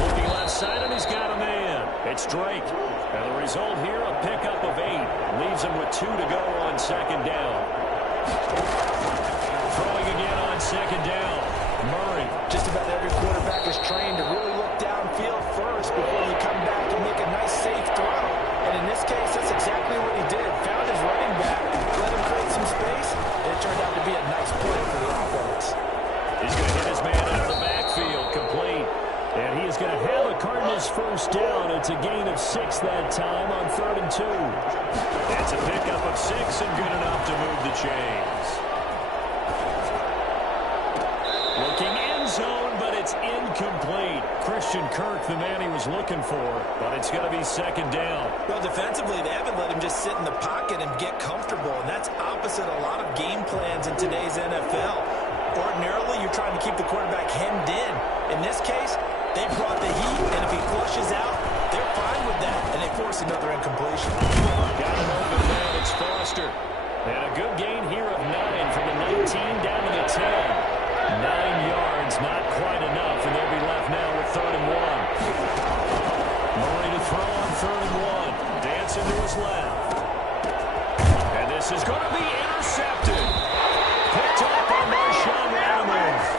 Looking left side, and he's got a man. It's Drake. And the result here, a pickup of 8. Leaves him with 2 to go on 2nd down. Throwing again on 2nd down. Murray. Just about every quarterback is trained to really look downfield first before you come back and make a nice, safe throw. And in this case, that's exactly what he did. Found his running back, let him create some space, and it turned out to be a nice play for the offense. He's going to hit his man out of the backfield, complete. And he is going to have a Cardinals 1st down. It's a gain of 6 that time on 3rd and 2. That's a pickup of 6 and good enough to move the chains. Looking end zone, but it's incomplete. Christian Kirk, the man he was looking for, but it's going to be 2nd down. Well, defensively, they haven't let him just sit in the pocket and get comfortable, and that's opposite a lot of game plans in today's NFL. Ordinarily, you're trying to keep the quarterback hemmed in. In this case, they brought the heat, and if he flushes out, they're fine with that, and they force another incompletion. Got him open man, it's Foster. And a good gain here of 9 from the 19 down to the 10. 9 yards, not quite enough, and they'll be left now with 3rd and 1. Murray to throw on 3rd and 1. Dancing to his left. And this is going to be intercepted. Picked up by Marshawn Lattimore.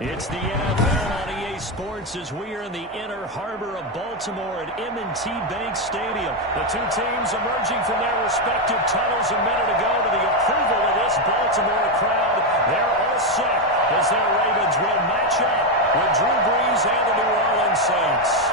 It's the NFL on EA Sports as we are in the inner harbor of Baltimore at M&T Bank Stadium. The two teams emerging from their respective tunnels a minute ago to the approval of this Baltimore crowd. They're all set as their Ravens will match up with Drew Brees and the New Orleans Saints.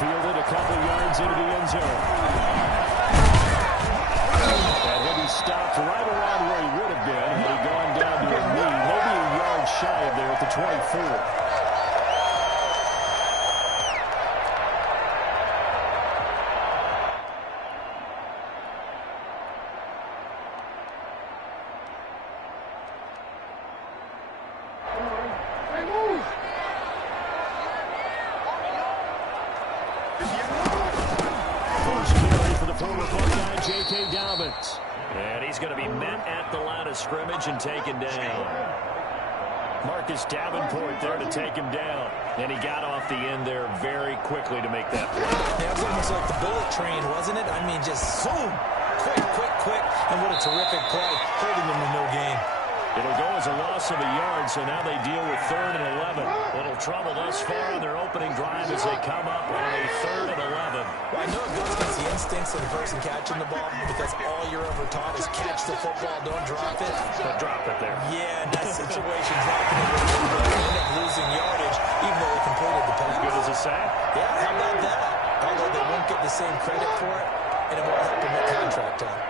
Fielded a couple yards into the end zone. And he'll be stopped right around where he would have been had he gone down to a knee, maybe a yard shy of there at the 24. And he's going to be met at the line of scrimmage and taken down. Marcus Davenport there to take him down. And he got off the end there very quickly to make that play. Yeah, it was almost like the bullet train, wasn't it? I mean, just zoom. Quick. And what a terrific play, holding him to no gain. It'll go as a loss of a yard, so now they deal with 3rd and 11. Little trouble thus far on their opening drive as they come up on a 3rd and 11. Well, I know it goes against the instincts of the person catching the ball because all you're ever taught is catch the football, don't drop it. But drop it there. Yeah, in that situation, dropping it would end up losing yardage, even though they completed the pass. As good as a sack? Yeah, how about that? Although they won't get the same credit for it, and it won't help them at contract time.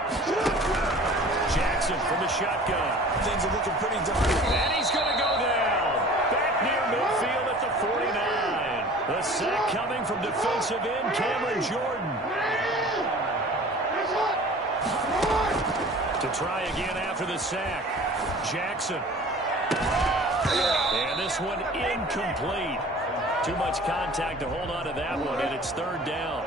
Jackson from the shotgun. Things are looking pretty dark. And he's going to go down. Back near midfield at the 49. The sack coming from defensive end Cameron Jordan. To try again after the sack. Jackson. And this one incomplete. Too much contact to hold on to that one, and it's 3rd down.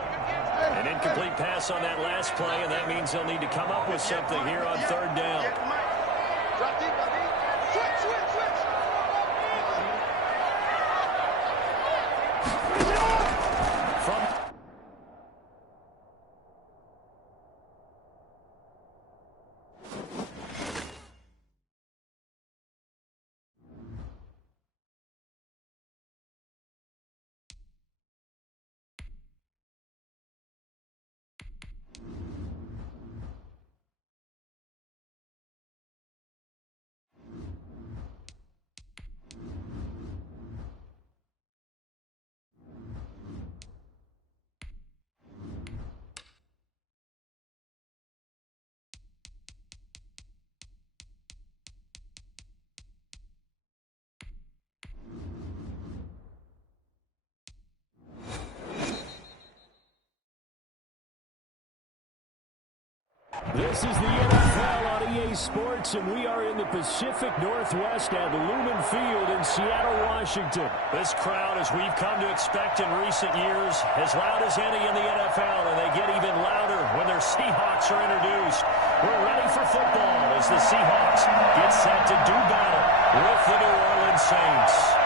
An incomplete pass on that last play, and that means they'll need to come up with something here on 3rd down. Drop deep, switch. This is the NFL on EA Sports, and we are in the Pacific Northwest at Lumen Field in Seattle, Washington. This crowd, as we've come to expect in recent years, as loud as any in the NFL, and they get even louder when their Seahawks are introduced. We're ready for football as the Seahawks get set to do battle with the New Orleans Saints.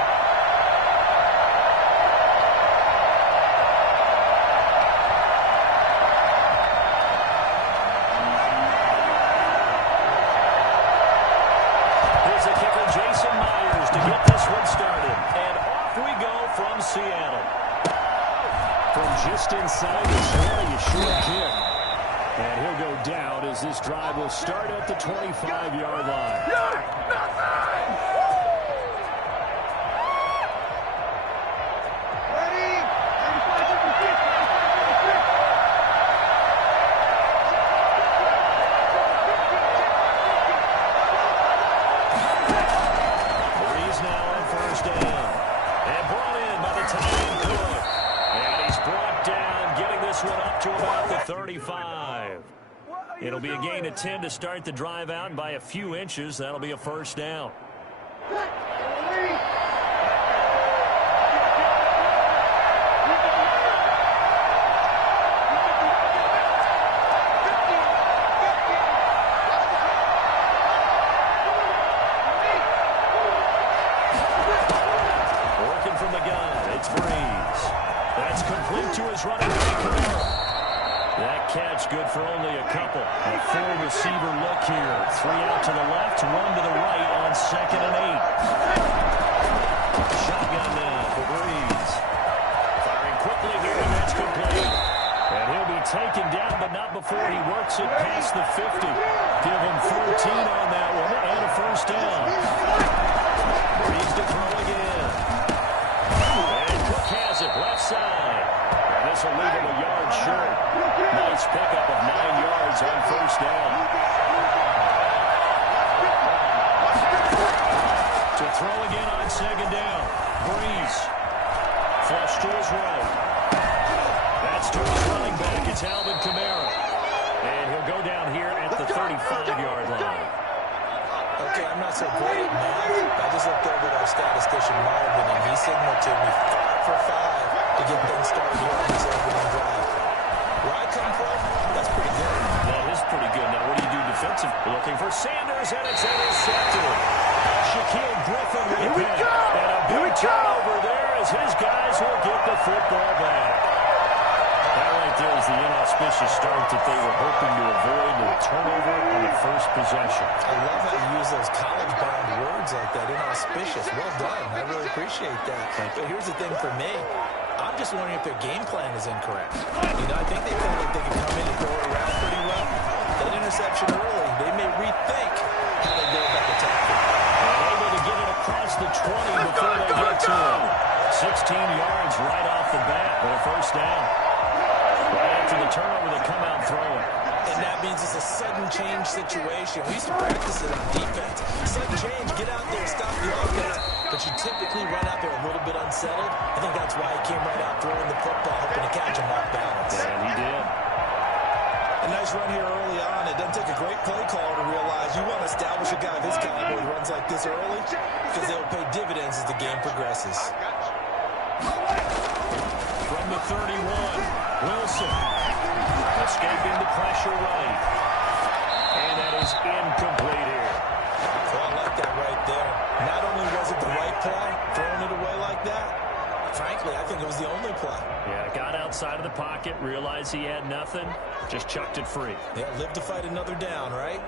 Seattle. From just inside the 20, a short kick. And he'll go down as this drive will start at the 25-yard line. To about the 35. It'll be a gain of 10 to start the drive out, and by a few inches, that'll be a 1st down. Working from the gun, it's Breeze. That's complete to his running back, Camaro. That catch good for only a couple. A full receiver look here. 3 out to the left, 1 to the right on 2nd and 8. Shotgun now for Breeze. Firing quickly here, and that's complete. And he'll be taken down, but not before he works it past the 50. Give him 14 on that one, and a 1st down. Breeze to throw again. And Cook has it, left side. This will leave him a yard short. Nice pickup of 9 yards on 1st down. To throw again on second down. Breeze. Flush to his right. That's to his running back. It's Alvin Kamara. And he'll go down here at the 35-yard line. Okay, I'm not so great at math. I just looked over at our statistician, Marvin, and he signaled to me 5 for 5 to get things started here on this opening drive. Where I come from, that's pretty good. That is pretty good. Now, what do you do defensive? Looking for Sanders, and it's intercepted. Shaquille Griffin with Here we it. go! And a Here we big go! turnover there as his guys will get the football back. That right there is the inauspicious start that they were hoping to avoid, the turnover on the first possession. I love how you use those college-bound words like that, inauspicious. Well done. I really appreciate that. But here's the thing for me. I'm just wondering if their game plan is incorrect. You know, I think they felt like they could come in and throw it around pretty well. That interception early, they may rethink how they go about attacking. And able to get it across the 20 before they get to him. 16 yards right off the bat for a first down. Right after the turnover, they come out throwing. And that means it's a sudden change situation. We used to practice it on defense. Sudden change, get out there, stop the offense. But you typically run out there a little bit unsettled. I think that's why he came right out throwing the football, hoping to catch him off balance. And he did. A nice run here early on. It doesn't take a great play caller to realize you want to establish a guy of his caliber who runs like this early because they'll pay dividends as the game progresses. From the 31, Wilson escaping the pressure right. And that is incomplete here. Well, I like that right there. Not only was it the right play, throwing it away like that, frankly, I think it was the only play. Yeah, got outside of the pocket, realized he had nothing, just chucked it free. Yeah, live to fight another down, right?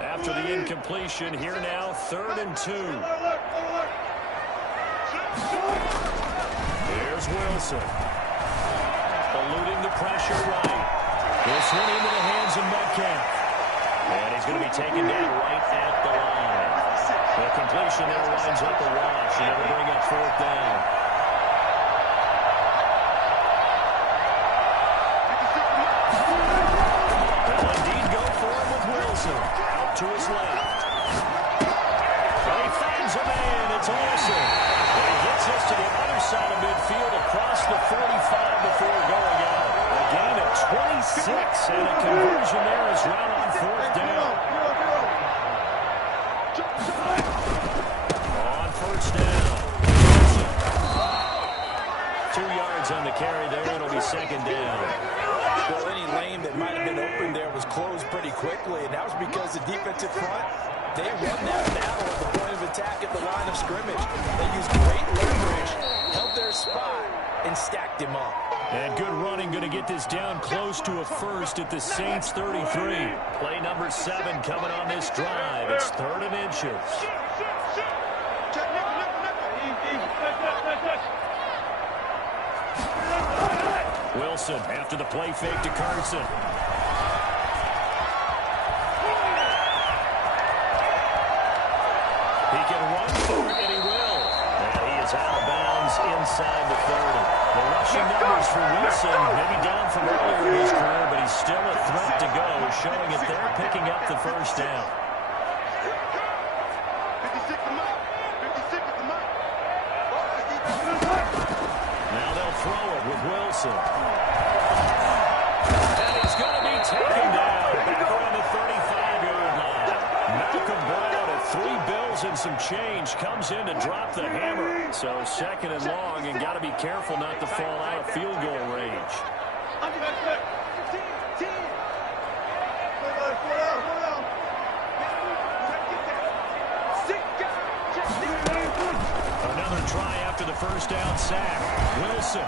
After the incompletion, here now, 3rd and 2. Here's Wilson. Eluding the pressure right. This one into the hands of Metcalf. And he's going to be taken down right at the line. The completion there winds up a wash, and it'll bring up 4th down. They'll indeed go for it with Wilson. Out to his left. And he finds a man. It's Olsen. And he gets us to the other side of midfield across the 45 before going out. A gain of 26, and a conversion there is right on 4th down. On 1st down. 2 yards on the carry there. It'll be 2nd down. Well, any lane that might have been open there was closed pretty quickly, and that was because the defensive front, they won that battle at the point of attack at the line of scrimmage. They used great leverage, held their spot, and stacked him up. And good running, going to get this down close to a first at the Saints 33. Play number 7 coming on this drive. It's 3rd and inches. Wilson after the play fake to Carson. He can run for it, and he will. And he is out of bounds inside the 30. The rushing numbers for Wilson, maybe down from earlier in his career, but he's still a threat to go, showing it there, picking up the 1st down. 56 to Mike. 56 to Mike. Now they'll throw it with Wilson. And he's going to be taken down back around the 35-yard line. Malcolm Brown at 3 bills and some change comes in to drop the hammer. So 2nd and long, and got to be careful not to fall out of field goal range. Another try after the 1st down sack. Wilson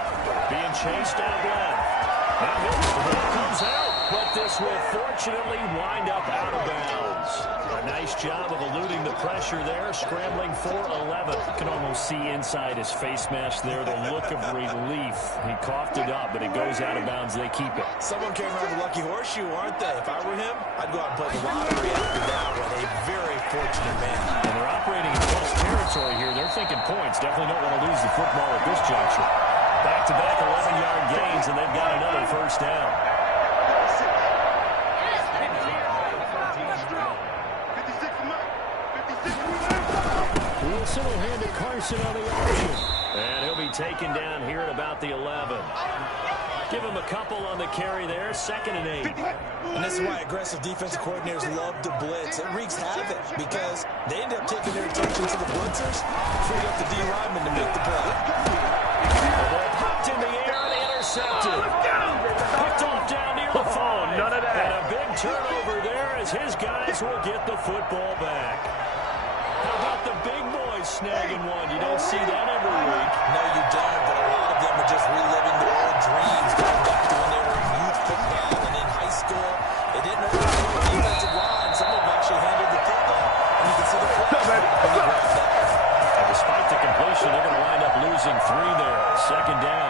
being chased out left. Now the ball comes out, but this will fortunately wind up out of bounds. A nice job of eluding the pressure there, scrambling for 11. You can almost see inside his face mask there the look of relief. He coughed it up, but it goes out of bounds. They keep it. Someone came around the lucky horseshoe, aren't they? If I were him, I'd go out and play the lottery after that one. A very fortunate man. And they're operating in close territory here. They're thinking points. Definitely don't want to lose the football at this juncture. Back-to-back 11-yard gains, and they've got another 1st down. Wilson will hand it Carson on the option. And he'll be taken down here at about the 11. Give him a couple on the carry there, 2nd and 8. And this is why aggressive defensive coordinators love to blitz. It wreaks havoc because they end up taking their attention to the blitzers, free up the D lineman to make the play. The ball popped in the air and intercepted. Picked off down near the 5. None of that. And a big turnover there as his guys will get the football back. How about the big boys snagging one? You don't see that every week. No, you don't, but a lot of them are just reliving their old dreams, going back to when they were in youth football and in high school. They didn't know how to do the defensive line. Some of them actually handled the football, and you can see the flash when they grabbed that. And despite the completion, they're going to wind up losing 3 there. 2nd down.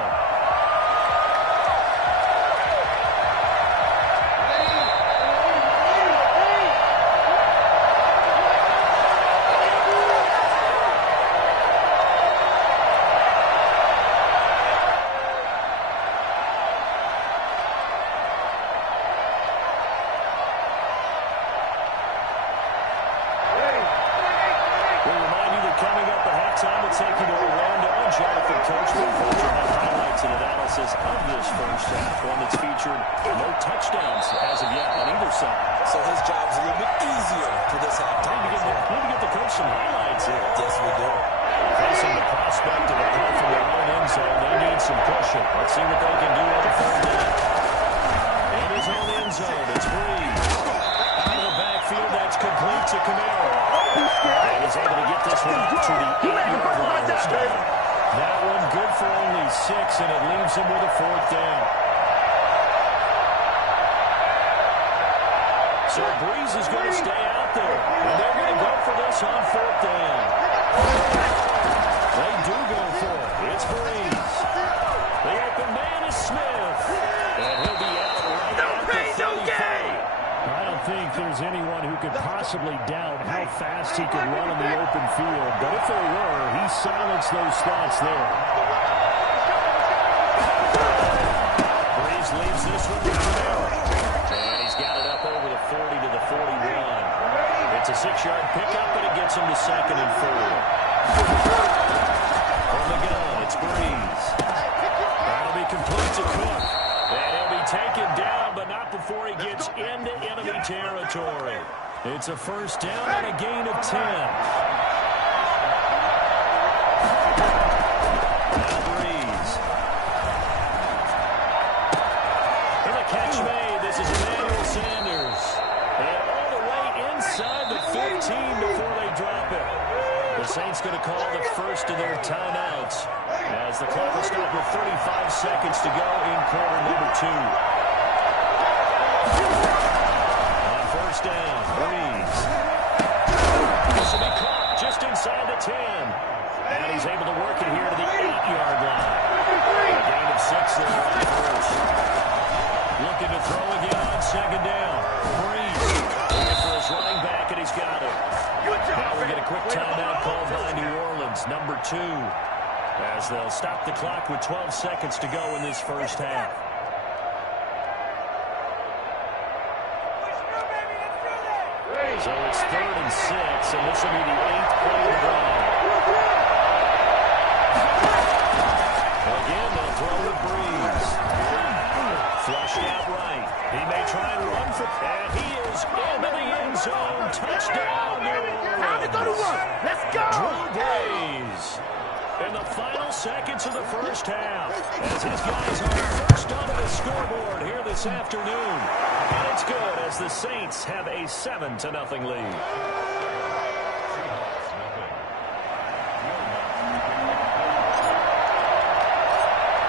It's a 1st down and a gain of 10. Now Breeze. And the catch made. This is Emmanuel Sanders. And all the way inside the 15 before they drop it. The Saints going to call the first of their timeouts as the clock will stop with 35 seconds to go in quarter number 2. Down, Breeze. This will be caught just inside the 10. And he's able to work it here to the 8-yard line. A gain of 6 there on first. Looking to throw again on 2nd down. Breeze looking for his running back, and he's got it. Now we get a quick timeout called by New Orleans, number 2, as they'll stop the clock with 12 seconds to go in this first half. So it's 3rd and 6, and this will be the 8th play of the drive. Again, they'll throw the Breeze. Flushed out right. He may try and run for that. He is into the end zone. Touchdown, New Orleans. Let's go! Drew Brees in the final seconds of the first half as his guys are first onto the scoreboard here this afternoon. And it's good as the Saints have a 7-0 lead.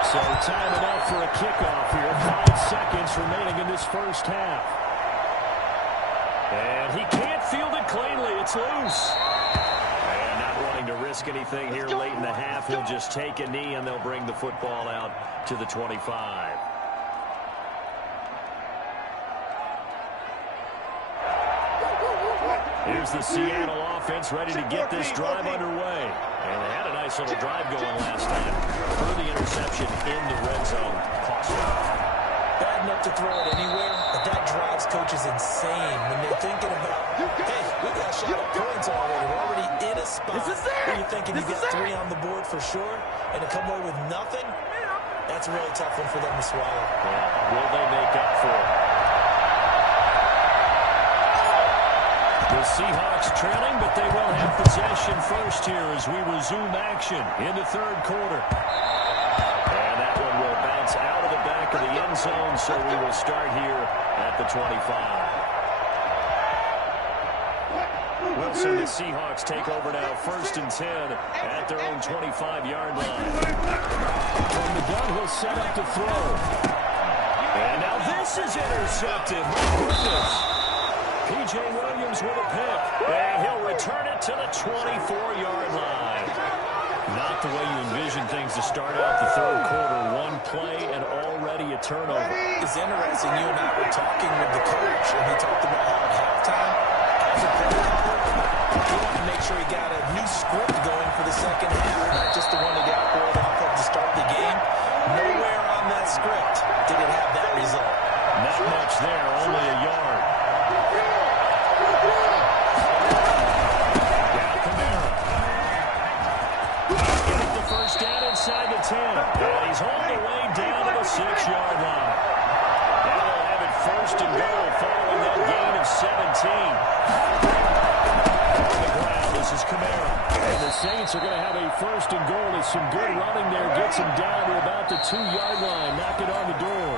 So time enough for a kickoff here. 5 seconds remaining in this first half. And he can't field it cleanly. It's loose. And not wanting to risk anything here late in the half, he'll just take a knee and they'll bring the football out to the 25. Here's the Seattle offense ready to get this drive underway. And they had a nice little drive going last time. Through the interception in the red zone. Cost them. Bad enough to throw it anywhere, but that drives coaches insane when they're thinking about, hey, we got shot at points already. We're already in a spot where you're thinking you got 3 on the board for sure, and to come away with nothing, that's a really tough one for them to swallow. Yeah. Will they make up for it? The Seahawks trailing, but they will have possession first here as we resume action in the third quarter. And that one will bounce out of the back of the end zone, so we will start here at the 25. Wilson, the Seahawks take over now, 1st and 10 at their own 25-yard line. From the gun, he'll set up to throw. And now this is intercepted. My goodness. P.J. Williams with a pick. And he'll return it to the 24-yard line. Not the way you envision things to start out the third quarter. One play and already a turnover. It's interesting. You and I were talking with the coach, and he talked about how at halftime, as a play caller, he wanted to make sure he got a new script going for the second half, not just the one he got rolled off of to start the game. Nowhere on that script did it have that result. Not much there, only a yard. Now Kamara. Getting the first down inside the 10. And he's hauled away down to the 6-yard line. Now they'll have it 1st and goal following that gain of 17. On the ground, this is Kamara. And the Saints are going to have a 1st and goal as some good running there gets him down to about the 2-yard line. Knock it on the door.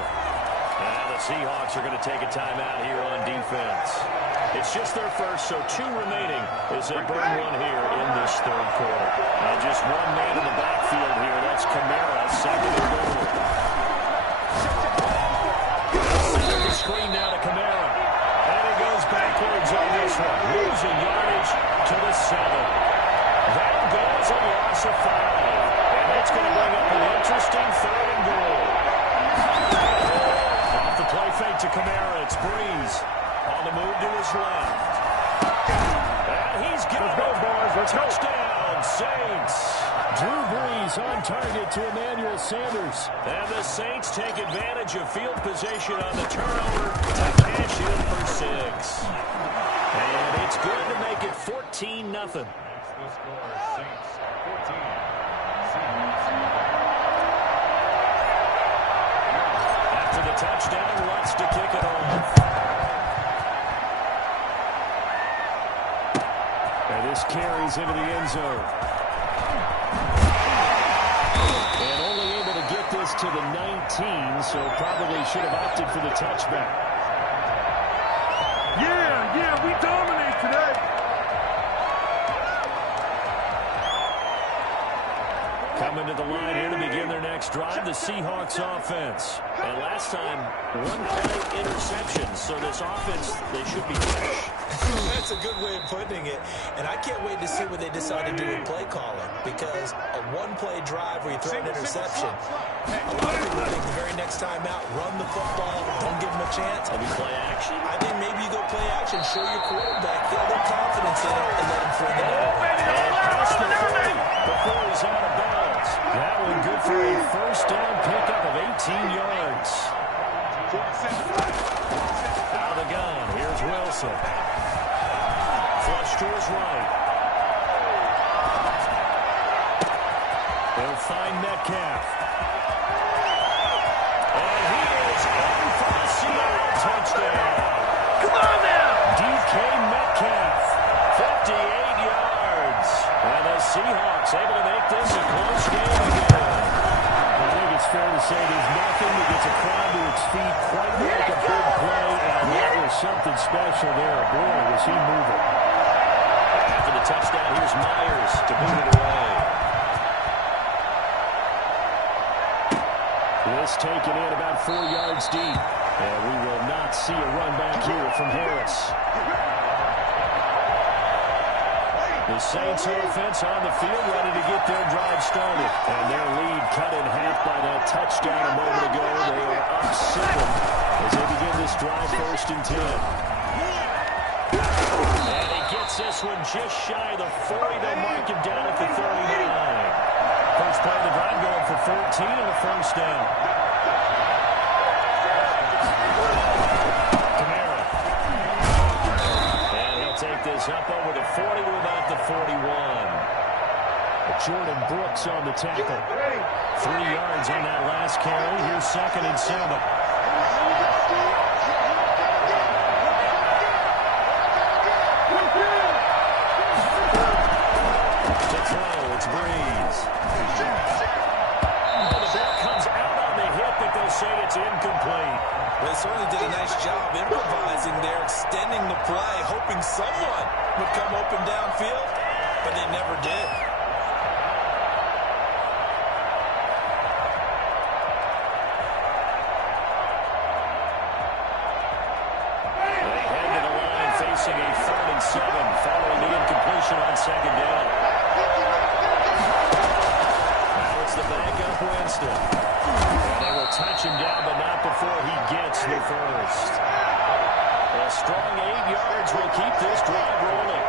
And the Seahawks are going to take a timeout here on defense. It's just their first, so 2 remaining as they burn one here in this third quarter. And just one man in the backfield here. That's Kamara, 2nd and goal. Center the screen now to Kamara. And it goes backwards on this one. Losing yardage to the 7. That goes a loss of 5. And that's going to bring up an interesting 3rd and goal. Off the play fake to Kamara. It's Breeze on the move to his left. And he's got it. Touchdown, Saints. Drew Brees on target to Emmanuel Sanders. And the Saints take advantage of field position on the turnover to cash in for 6. And it's good to make it 14-0. After the touchdown, Lutz to kick it off. And this carries into the end zone. And only able to get this to the 19, so probably should have opted for the touchback. Yeah, we dominate today. Coming to the line here to begin their next drive, the Seahawks offense. And last time, 1-play interception, so this offense, they should be fresh. That's a good way of putting it. And I can't wait to see what they decide to do with play calling, because a 1-play drive where you throw an interception, a lot of people think the very next time out, run the football, don't give them a chance. Maybe play action. I think maybe you go play action, show your quarterback, get a little confidence in it, and let him fling it out. And past the 30 before he's out of bounds. That one good for a first down pickup of 18 yards. Out of the gun, here's Wilson. Flush to his right. They'll find Metcalf. And he is in for the Seattle touchdown. Come on now! DK Metcalf, 58 yards. And the Seahawks able to make this a close game again. I think it's fair to say there's nothing that gets a crowd to its feet quite like a big play, and that was something special there. Boy, was he moving. After the touchdown, here's Myers to boot it away. This taken in about 4 yards deep. And we will not see a run back here from Harris. The Saints offense on the field ready to get their drive started. And their lead cut in half by that touchdown a moment ago. They are up 7 as they begin this drive 1st and 10. And he gets this one just shy of the 40. They'll mark him down at the 39. First play of the drive going for 14 and a first down. is up over the 40 to about the 41. Jordan Brooks on the tackle. 3 yards on that last carry. Here's 2nd and 7. To throw, it's Breeze. Oh, the ball comes out on the hit, but they'll say it's incomplete. They certainly did a nice job improvising there, extending the play, hoping someone would come open downfield, but they never did. They head to the line facing a 3rd and 7 following the incompletion on 2nd down. Now it's the backup Winston. And they will touch him down, but not before he gets the first. A strong 8 yards will keep this drive rolling.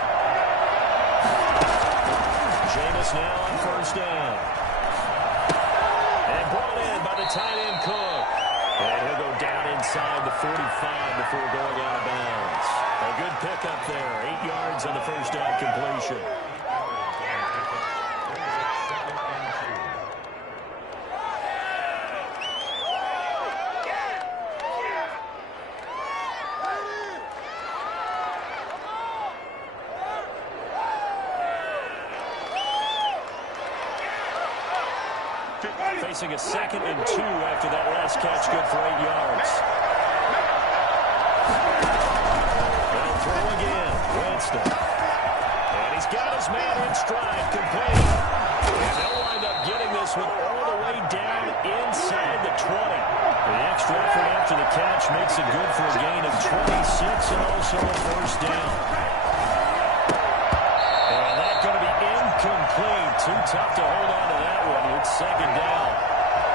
Jameis now on 1st down. And brought in by the tight end Cook. And he'll go down inside the 45 before going out of bounds. A good pickup there. 8 yards on the 1st down completion. Facing a 2nd and 2 after that last catch, good for 8 yards. They'll throw again. Winston. And he's got his man in stride, complete. And they'll wind up getting this one all the way down inside the 20. The extra effort after the catch makes it good for a gain of 26 and also a 1st down. And that's going to be incomplete. Too tough to hold on to that one. It's 2nd down.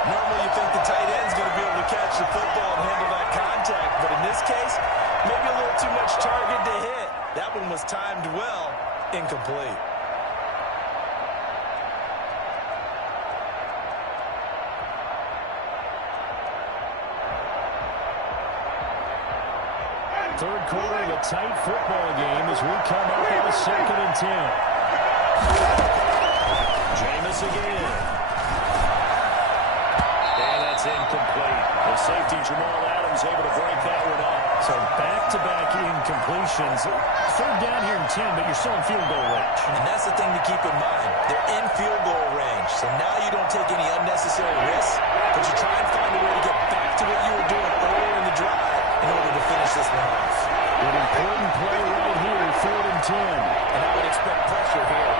Normally you think the tight end's going to be able to catch the football and handle that contact, but in this case, maybe a little too much target to hit. That one was timed well, incomplete. Third quarter of a tight football game as we come up on a 2nd and 10. Jameis again. And that's incomplete. The safety, Jamal Adams, able to break that one up. So back-to-back incompletions. 3rd down here in 10, but you're still in field goal range. And that's the thing to keep in mind. They're in field goal range, so now you don't take any unnecessary risks, but you try and find a way to get back to what you were doing earlier in the drive in order to finish this one off. An important play right here, 3rd and 10. And I would expect pressure here.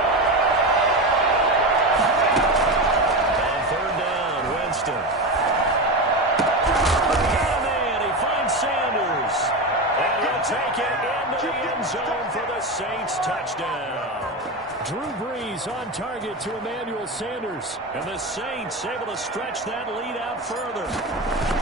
On 3rd down, Winston. Got a man. He finds Sanders. And he'll take it into the end zone for the Saints touchdown. Drew Brees on target to Emmanuel Sanders. And the Saints able to stretch that lead out further.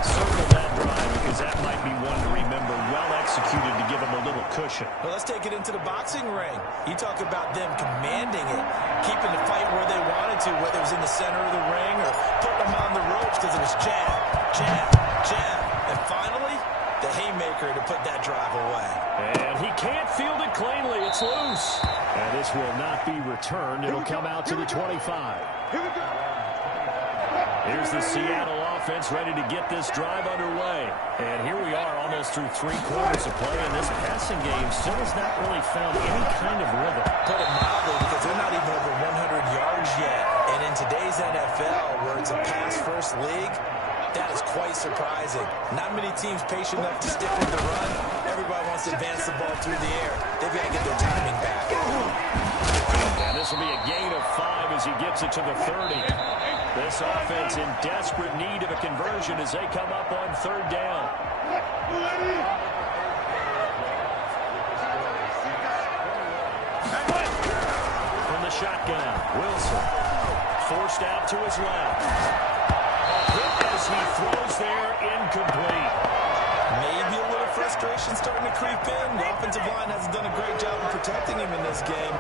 Circle that drive because that might be one to remember. Well executed to give them a little cushion. Well, let's take it into the boxing ring. You talk about them commanding it, keeping the fight where they wanted to, whether it was in the center of the ring or putting them on the ropes because it was jab, jab, jab. And finally, the haymaker to put that drive away. And he can't field it cleanly. It's loose. And this will not be returned. It'll come out to the 25. Here's the Seattle offense ready to get this drive underway. And here we are almost through 3 quarters of play, and this passing game still has not really found any kind of rhythm. Put it mildly, because they're not even over 100 yards yet. And in today's NFL, where it's a pass-first league, that is quite surprising. Not many teams patient enough to stick with the run. Everybody wants to advance the ball through the air. They've got to get their timing back. And this will be a gain of 5 as he gets it to the 30. This offense in desperate need of a conversion as they come up on 3rd down. From the shotgun, Wilson forced out to his left. As he throws there, incomplete. Maybe a little frustration starting to creep in. The offensive line hasn't done a great job of protecting him in this game.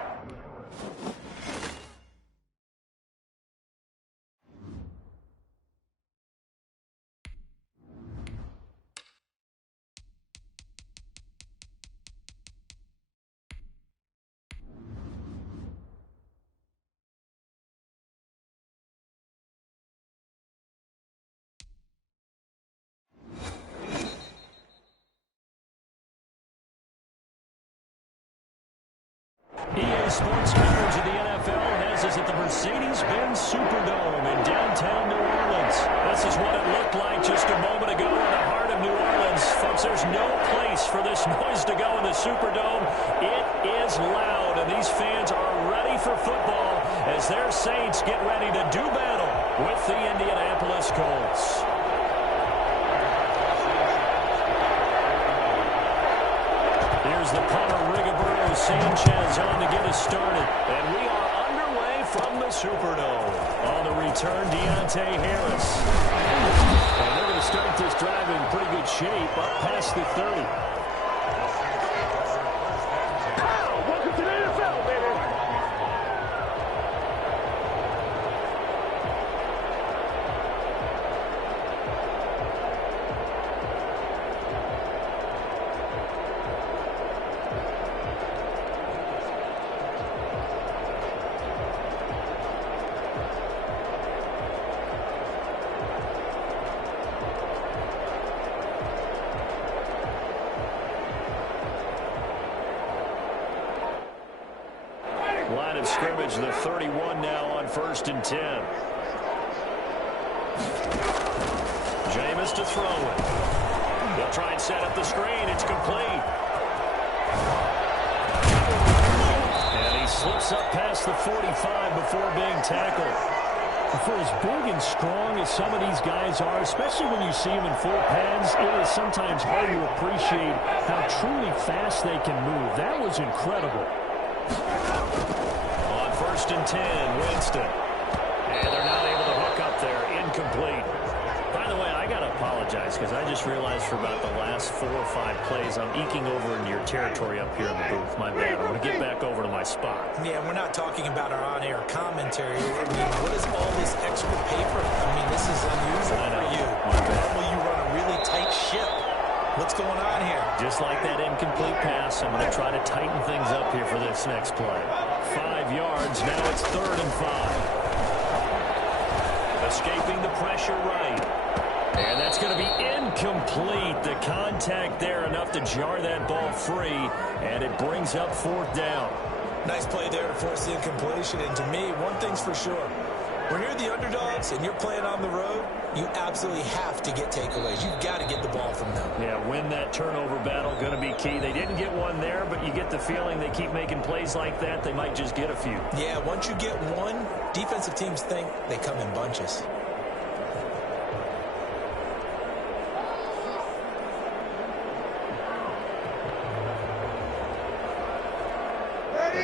EA Sports coverage of the NFL has us at the Mercedes-Benz Superdome in downtown New Orleans. This is what it looked like just a moment ago in the heart of New Orleans. Folks, there's no place for this noise to go in the Superdome. It is loud, and these fans are ready for football as their Saints get ready to do battle with the Indianapolis Colts. Here's the punter, Rigoberto Sanchez, on to get us started. And we are underway from the Superdome. On the return, Deontay Harris. And they're going to start this drive in pretty good shape, up past the 30. Welcome to the NFL, baby. Line of scrimmage, the 31 now on 1st and 10. Jameis to throw it. They'll try and set up the screen. It's complete. And he slips up past the 45 before being tackled. For as big and strong as some of these guys are, especially when you see them in full pads, it is sometimes hard to appreciate how truly fast they can move. That was incredible. On 1st and 10, Winston. And they're not able to hook up there. Incomplete. By the way, I got to apologize because I just realized for about the last 4 or 5 plays, I'm eking over into your territory up here in the booth. My bad. I'm going to get back over to my spot. Yeah, we're not talking about our on-air commentary. I mean, what is all this extra paper? I mean, this is unusual for you. Normally you run a really tight ship. What's going on here? Just like that incomplete pass, I'm going to try to tighten things up here for this next play. 5 yards. Now it's 3rd and 5. Escaping the pressure right. And that's going to be incomplete. The contact there enough to jar that ball free, and it brings up 4th down. Nice play there to force the incompletion. And to me, one thing's for sure. When you're the underdogs and you're playing on the road, you absolutely have to get takeaways. You've got to get the ball from them. Yeah, win that turnover battle, going to be key. They didn't get one there, but you get the feeling they keep making plays like that, they might just get a few. Yeah, once you get one, defensive teams think they come in bunches.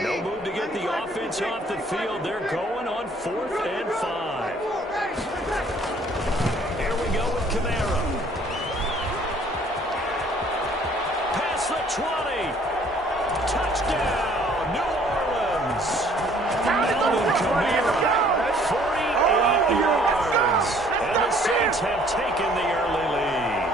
No move to get the offense off the field. They're going on 4th and 5. Here we go with Kamara. Past the 20. Touchdown, New Orleans. Alvin Kamara, 48 yards. And the Saints have taken the early lead.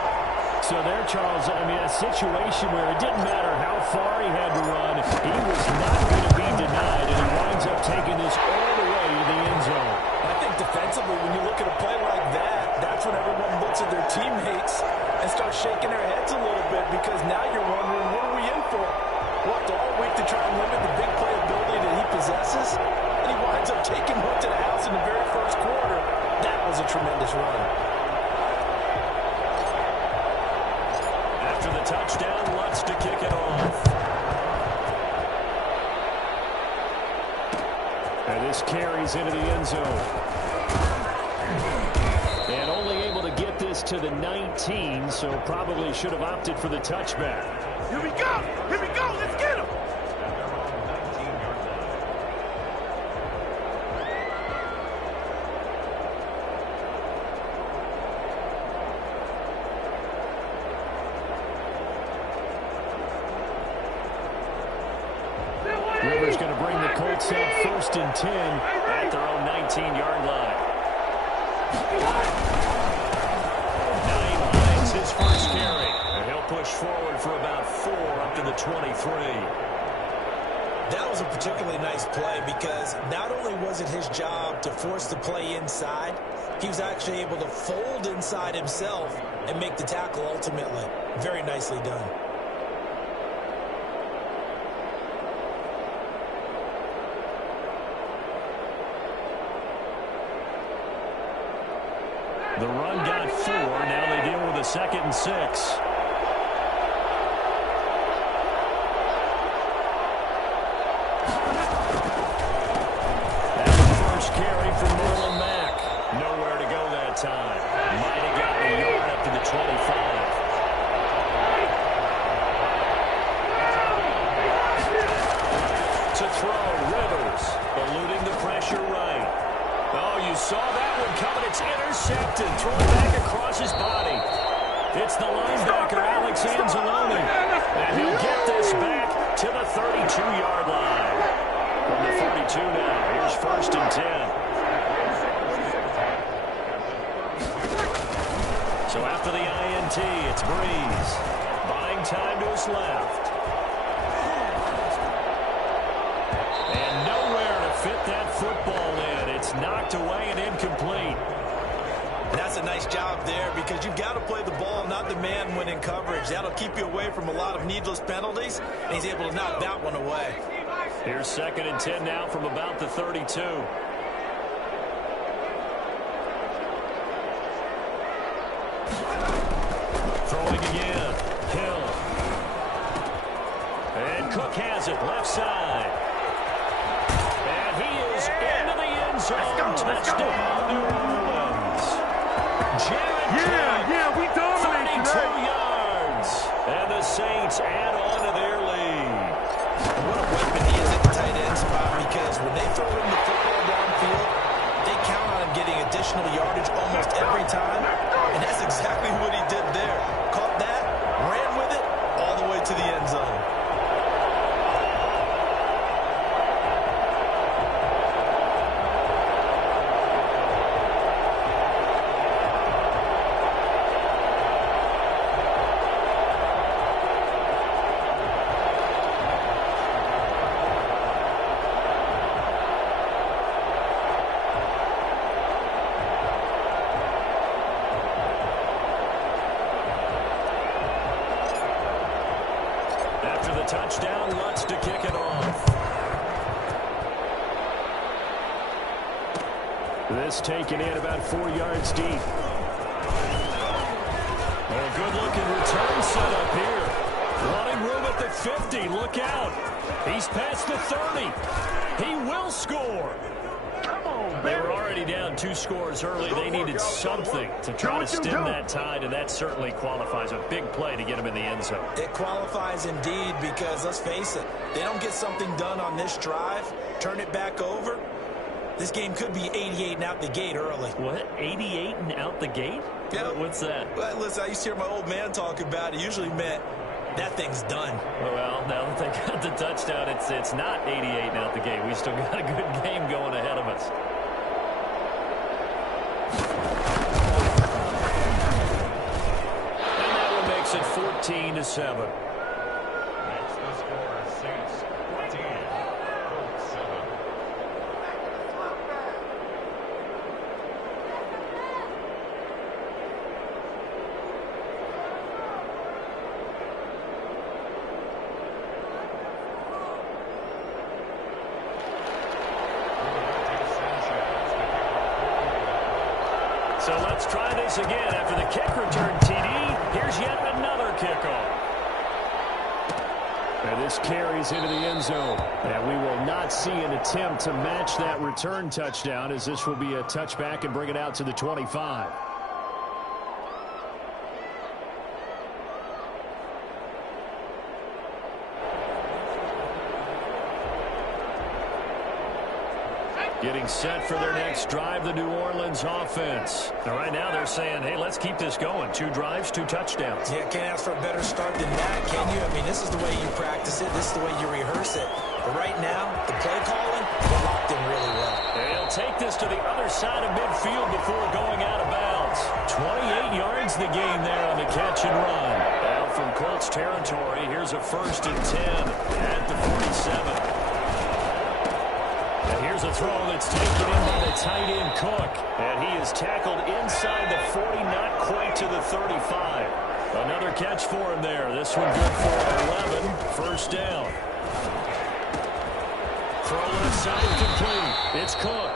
So there, Charles, I mean, a situation where it didn't matter how far he had to run, he was not going to be denied, and he winds up taking this all the way to the end zone. I think defensively, when you look at a play like that, that's when everyone looks at their teammates and starts shaking their heads a little bit, because now you're wondering, what are we in for? Worked all week to try and limit the big play ability that he possesses, and he winds up taking one to the house in the very first quarter. That was a tremendous run. After the touchdown, Lutz to kick it off. And this carries into the end zone. And only able to get this to the 19, so probably should have opted for the touchback. Here we go! Here we go! Let's get him! Rivers going to bring the Colts up 1st and 10 at their own 19-yard line. Naeem Hines, his first carry. And he'll push forward for about 4 up to the 23. That was a particularly nice play because not only was it his job to force the play inside, he was actually able to fold inside himself and make the tackle ultimately. Very nicely done. The run got 4. Now they deal with a 2nd and 6. That's the first carry for Marlon Mack. Nowhere to go that time. Might have gotten a yard up to the 25. To throw, Rivers, eluding the pressure right. Oh, you saw that one coming. It's intercepted. Thrown back across his body. It's the linebacker, Alex Anzalone. And he'll get this back to the 32-yard line. From the 42 now, here's 1st and 10. So after the INT, it's Breeze. Buying time to his left. And nowhere to fit that football in. It's knocked away and incomplete. And that's a nice job there because you've got to play the ball, not the man when in coverage. That'll keep you away from a lot of needless penalties, and he's able to knock that one away. Here's 2nd and 10 now from about the 32. Throwing again. Hill. And Cook has it left side. And he is into the end zone. Touchdown, New Orleans. Jared Cook, we dominate 32 today. yards. And the Saints add on to their lead. What a weapon he is at the tight end spot because when they throw him the football downfield, they count on him getting additional yardage almost every time. And that's exactly what he did there. Caught that, ran with it, all the way to the end zone. Touchdown, Lutz to kick it off. This taken in about 4 yards deep. A good-looking return set up here. Running room at the 50. Look out. He's past the 30. He will score. They were already down 2 scores early. They needed something to try to stem that tide, and that certainly qualifies. A big play to get him in the end zone. It qualifies indeed because, let's face it, they don't get something done on this drive, turn it back over, this game could be 88 and out the gate early. What? 88 and out the gate? Yeah. What's that? Well, listen, I used to hear my old man talk about it. It usually meant that thing's done. Well, now that they got the touchdown, it's not 88 and out the gate. We still got a good game going ahead of us. And that one makes it 14-7. That's the score. Saints 14, Colts 7. So let's try this again. After the kick return TD, here's yet another kickoff. And this carries into the end zone. And we will not see an attempt to match that return touchdown, as this will be a touchback and bring it out to the 25. Getting set for their next drive, the New Orleans offense. Now, right now they're saying, hey, let's keep this going. 2 drives, 2 touchdowns. Yeah, can't ask for a better start than that, can you? I mean, this is the way you practice it. This is the way you rehearse it. But right now, the play calling, they're locked in really well. And he'll take this to the other side of midfield before going out of bounds. 28 yards the gain there on the catch and run. Now from Colts territory, here's a 1st and 10 at the 47. And here's a throw that's taken in by the tight end Cook. And he is tackled inside the 40, not quite to the 35. Another catch for him there. This one good for 11. 1st down. Throw inside complete. It's Cook.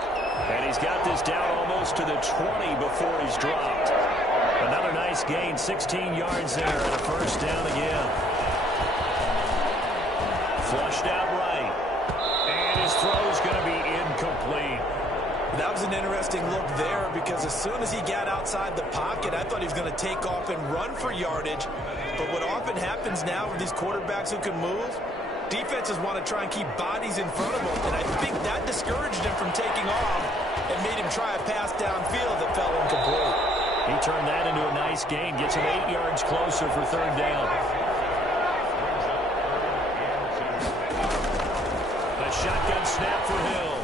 And he's got this down almost to the 20 before he's dropped. Another nice gain, 16 yards there, and a first down again. Flushed out right. And his throw's going to be incomplete. That was an interesting look there because as soon as he got outside the pocket, I thought he was going to take off and run for yardage. But what often happens now with these quarterbacks who can move, defenses want to try and keep bodies in front of them. And I think that discouraged him from taking off and made him try a pass downfield that fell incomplete. He turned that into a nice gain, gets him 8 yards closer for third down. A shotgun snap for Hill.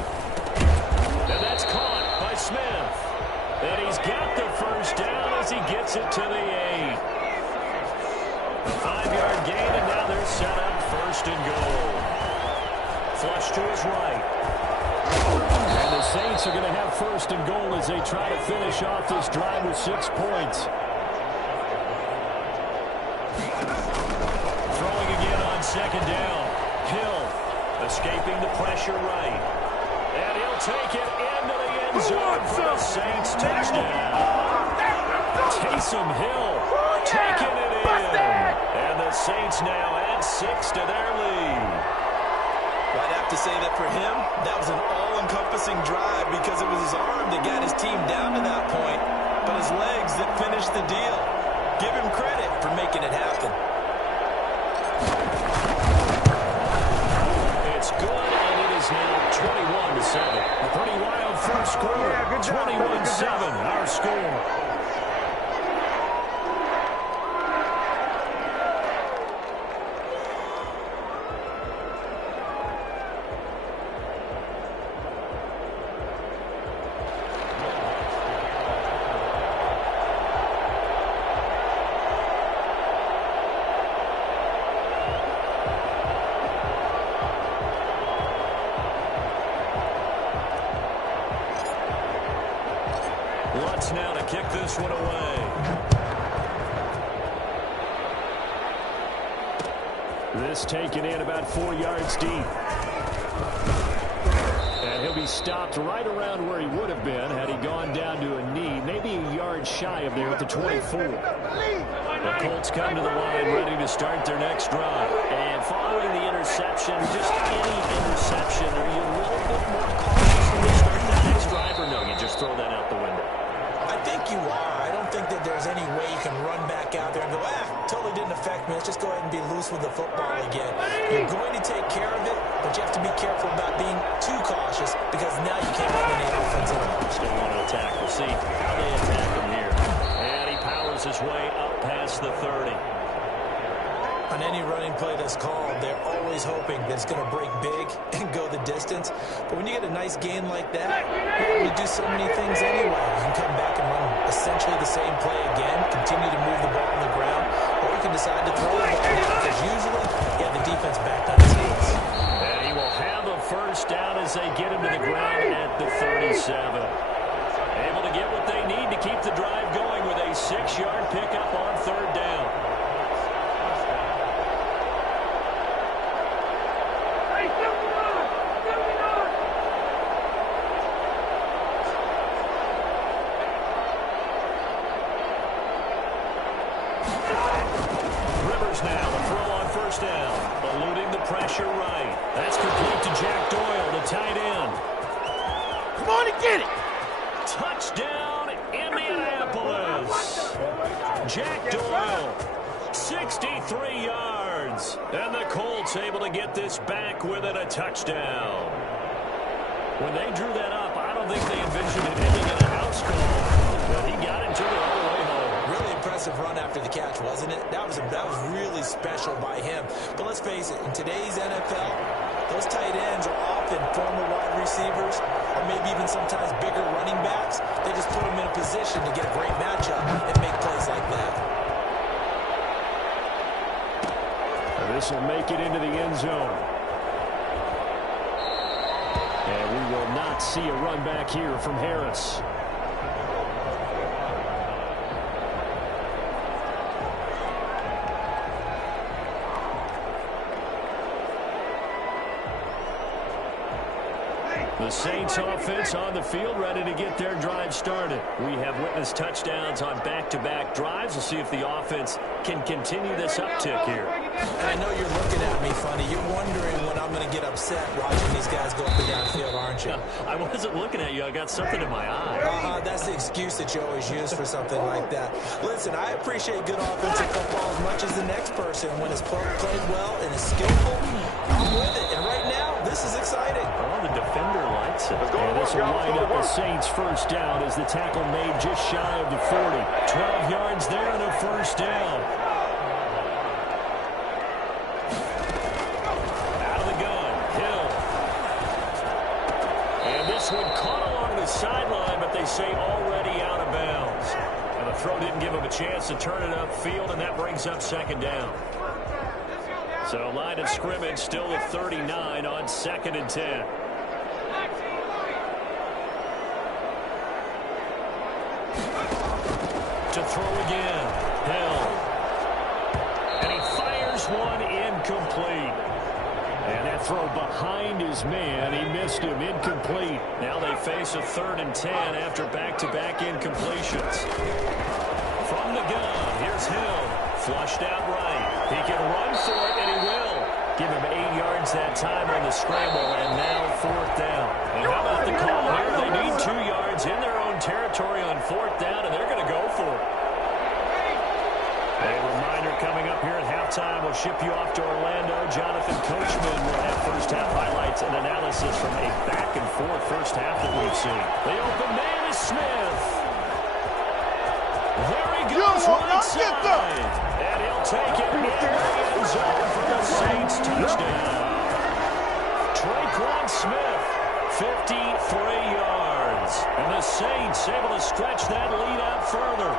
And that's caught by Smith. And he's got the first down as he gets it to the 8. A 5-yard gain, and now they're set up first and goal. Flush to his right. And the Saints are going to have first and goal as they try to finish off this drive with 6 points. Throwing again on second down. Hill escaping the pressure right. And he'll take it into the end zone for the Saints touchdown. Taysom Hill taking it in. And the Saints now add 6 to their lead. I'd have to say that for him, that was an all-encompassing drive because it was his arm that got his team down to that point, but his legs that finished the deal. Give him credit for making it happen. It's good, and it is now 21-7. A pretty wild first quarter. 21-7, our score. Lutz now to kick this one away. This taken in about 4 yards deep. And he'll be stopped right around where he would have been had he gone down to a knee, maybe a yard shy of there at the 24. The Colts come to the line ready to start their next drive. And following the interception, just any interception, are you a little bit more cautious when you start that next drive, or no, you just throw that out the window? I think you are. I don't think that there's any way you can run back out there and go, totally didn't affect me. Let's just go ahead and be loose with the football again. You're going to take care of it, but you have to be careful about being too cautious because now you can't run any offense at all. Still want to attack. We'll see how they attack him here. And he powers his way up past the 30. On any running play that's called, they're always hoping that it's going to break big and go the distance. But when you get a nice gain like that, you do so many things anyway. You can come back and run essentially the same play again, continue to move the ball on the ground, or you can decide to throw the ball now because usually you have the defense back on its heels. And he will have a first down as they get him to the ground at the 37. Able to get what they need to keep the drive going with a 6-yard pickup on third down. Now, the throw on first down. Eluding the pressure right. That's complete to Jack Doyle, the tight end. Come on and get it. Touchdown, Indianapolis. Jack Doyle, 63 yards. And the Colts able to get this back within a touchdown. When they drew that up, I don't think they envisioned it ending in a house call. But he got it to the all the way home. Really impressive run after the catch, wasn't it? That was really special by him. But let's face it, in today's NFL, those tight ends are often former wide receivers or maybe even sometimes bigger running backs. They just put them in a position to get a great matchup and make plays like that. This will make it into the end zone. And we will not see a run back here from Harris. The Saints offense on the field, ready to get their drive started. We have witnessed touchdowns on back-to-back drives. We'll see if the offense can continue this uptick here. And I know you're looking at me funny. You're wondering when I'm going to get upset watching these guys go up and down the field, aren't you? I wasn't looking at you. I got something in my eye. That's the excuse that you always use for something like that. Listen, I appreciate good offensive football as much as the next person. When it's played well and is skillful, I'm with it. And right now, this is exciting. Oh, the defender likes it. And this will line up the Saints first down as the tackle made just shy of the 40. 12 yards there and a first down. Out of the gun, Hill. And this one caught along the sideline, but they say already out of bounds. And the throw didn't give him a chance to turn it upfield, and that brings up second down. So line of scrimmage still at 39 on 2nd and 10. To throw again, Hill. And he fires one incomplete. And that throw behind his man, he missed him, incomplete. Now they face a 3rd and 10 after back-to-back incompletions. From the gun, here's Hill. Flushed out right. He can run for it, and he will. Give him 8 yards that time on the scramble, and now 4th down. And how about the call here? They need 2 yards in their own territory on 4th down, and they're going to go for it. A reminder coming up here at halftime. We'll ship you off to Orlando. Jonathan Coachman will have first-half highlights and analysis from a back-and-forth first half that we've seen. The open man is Smith. There he goes, right side. And he'll take it in the end zone for the Saints touchdown. Traquan Smith, 53 yards. And the Saints able to stretch that lead out further.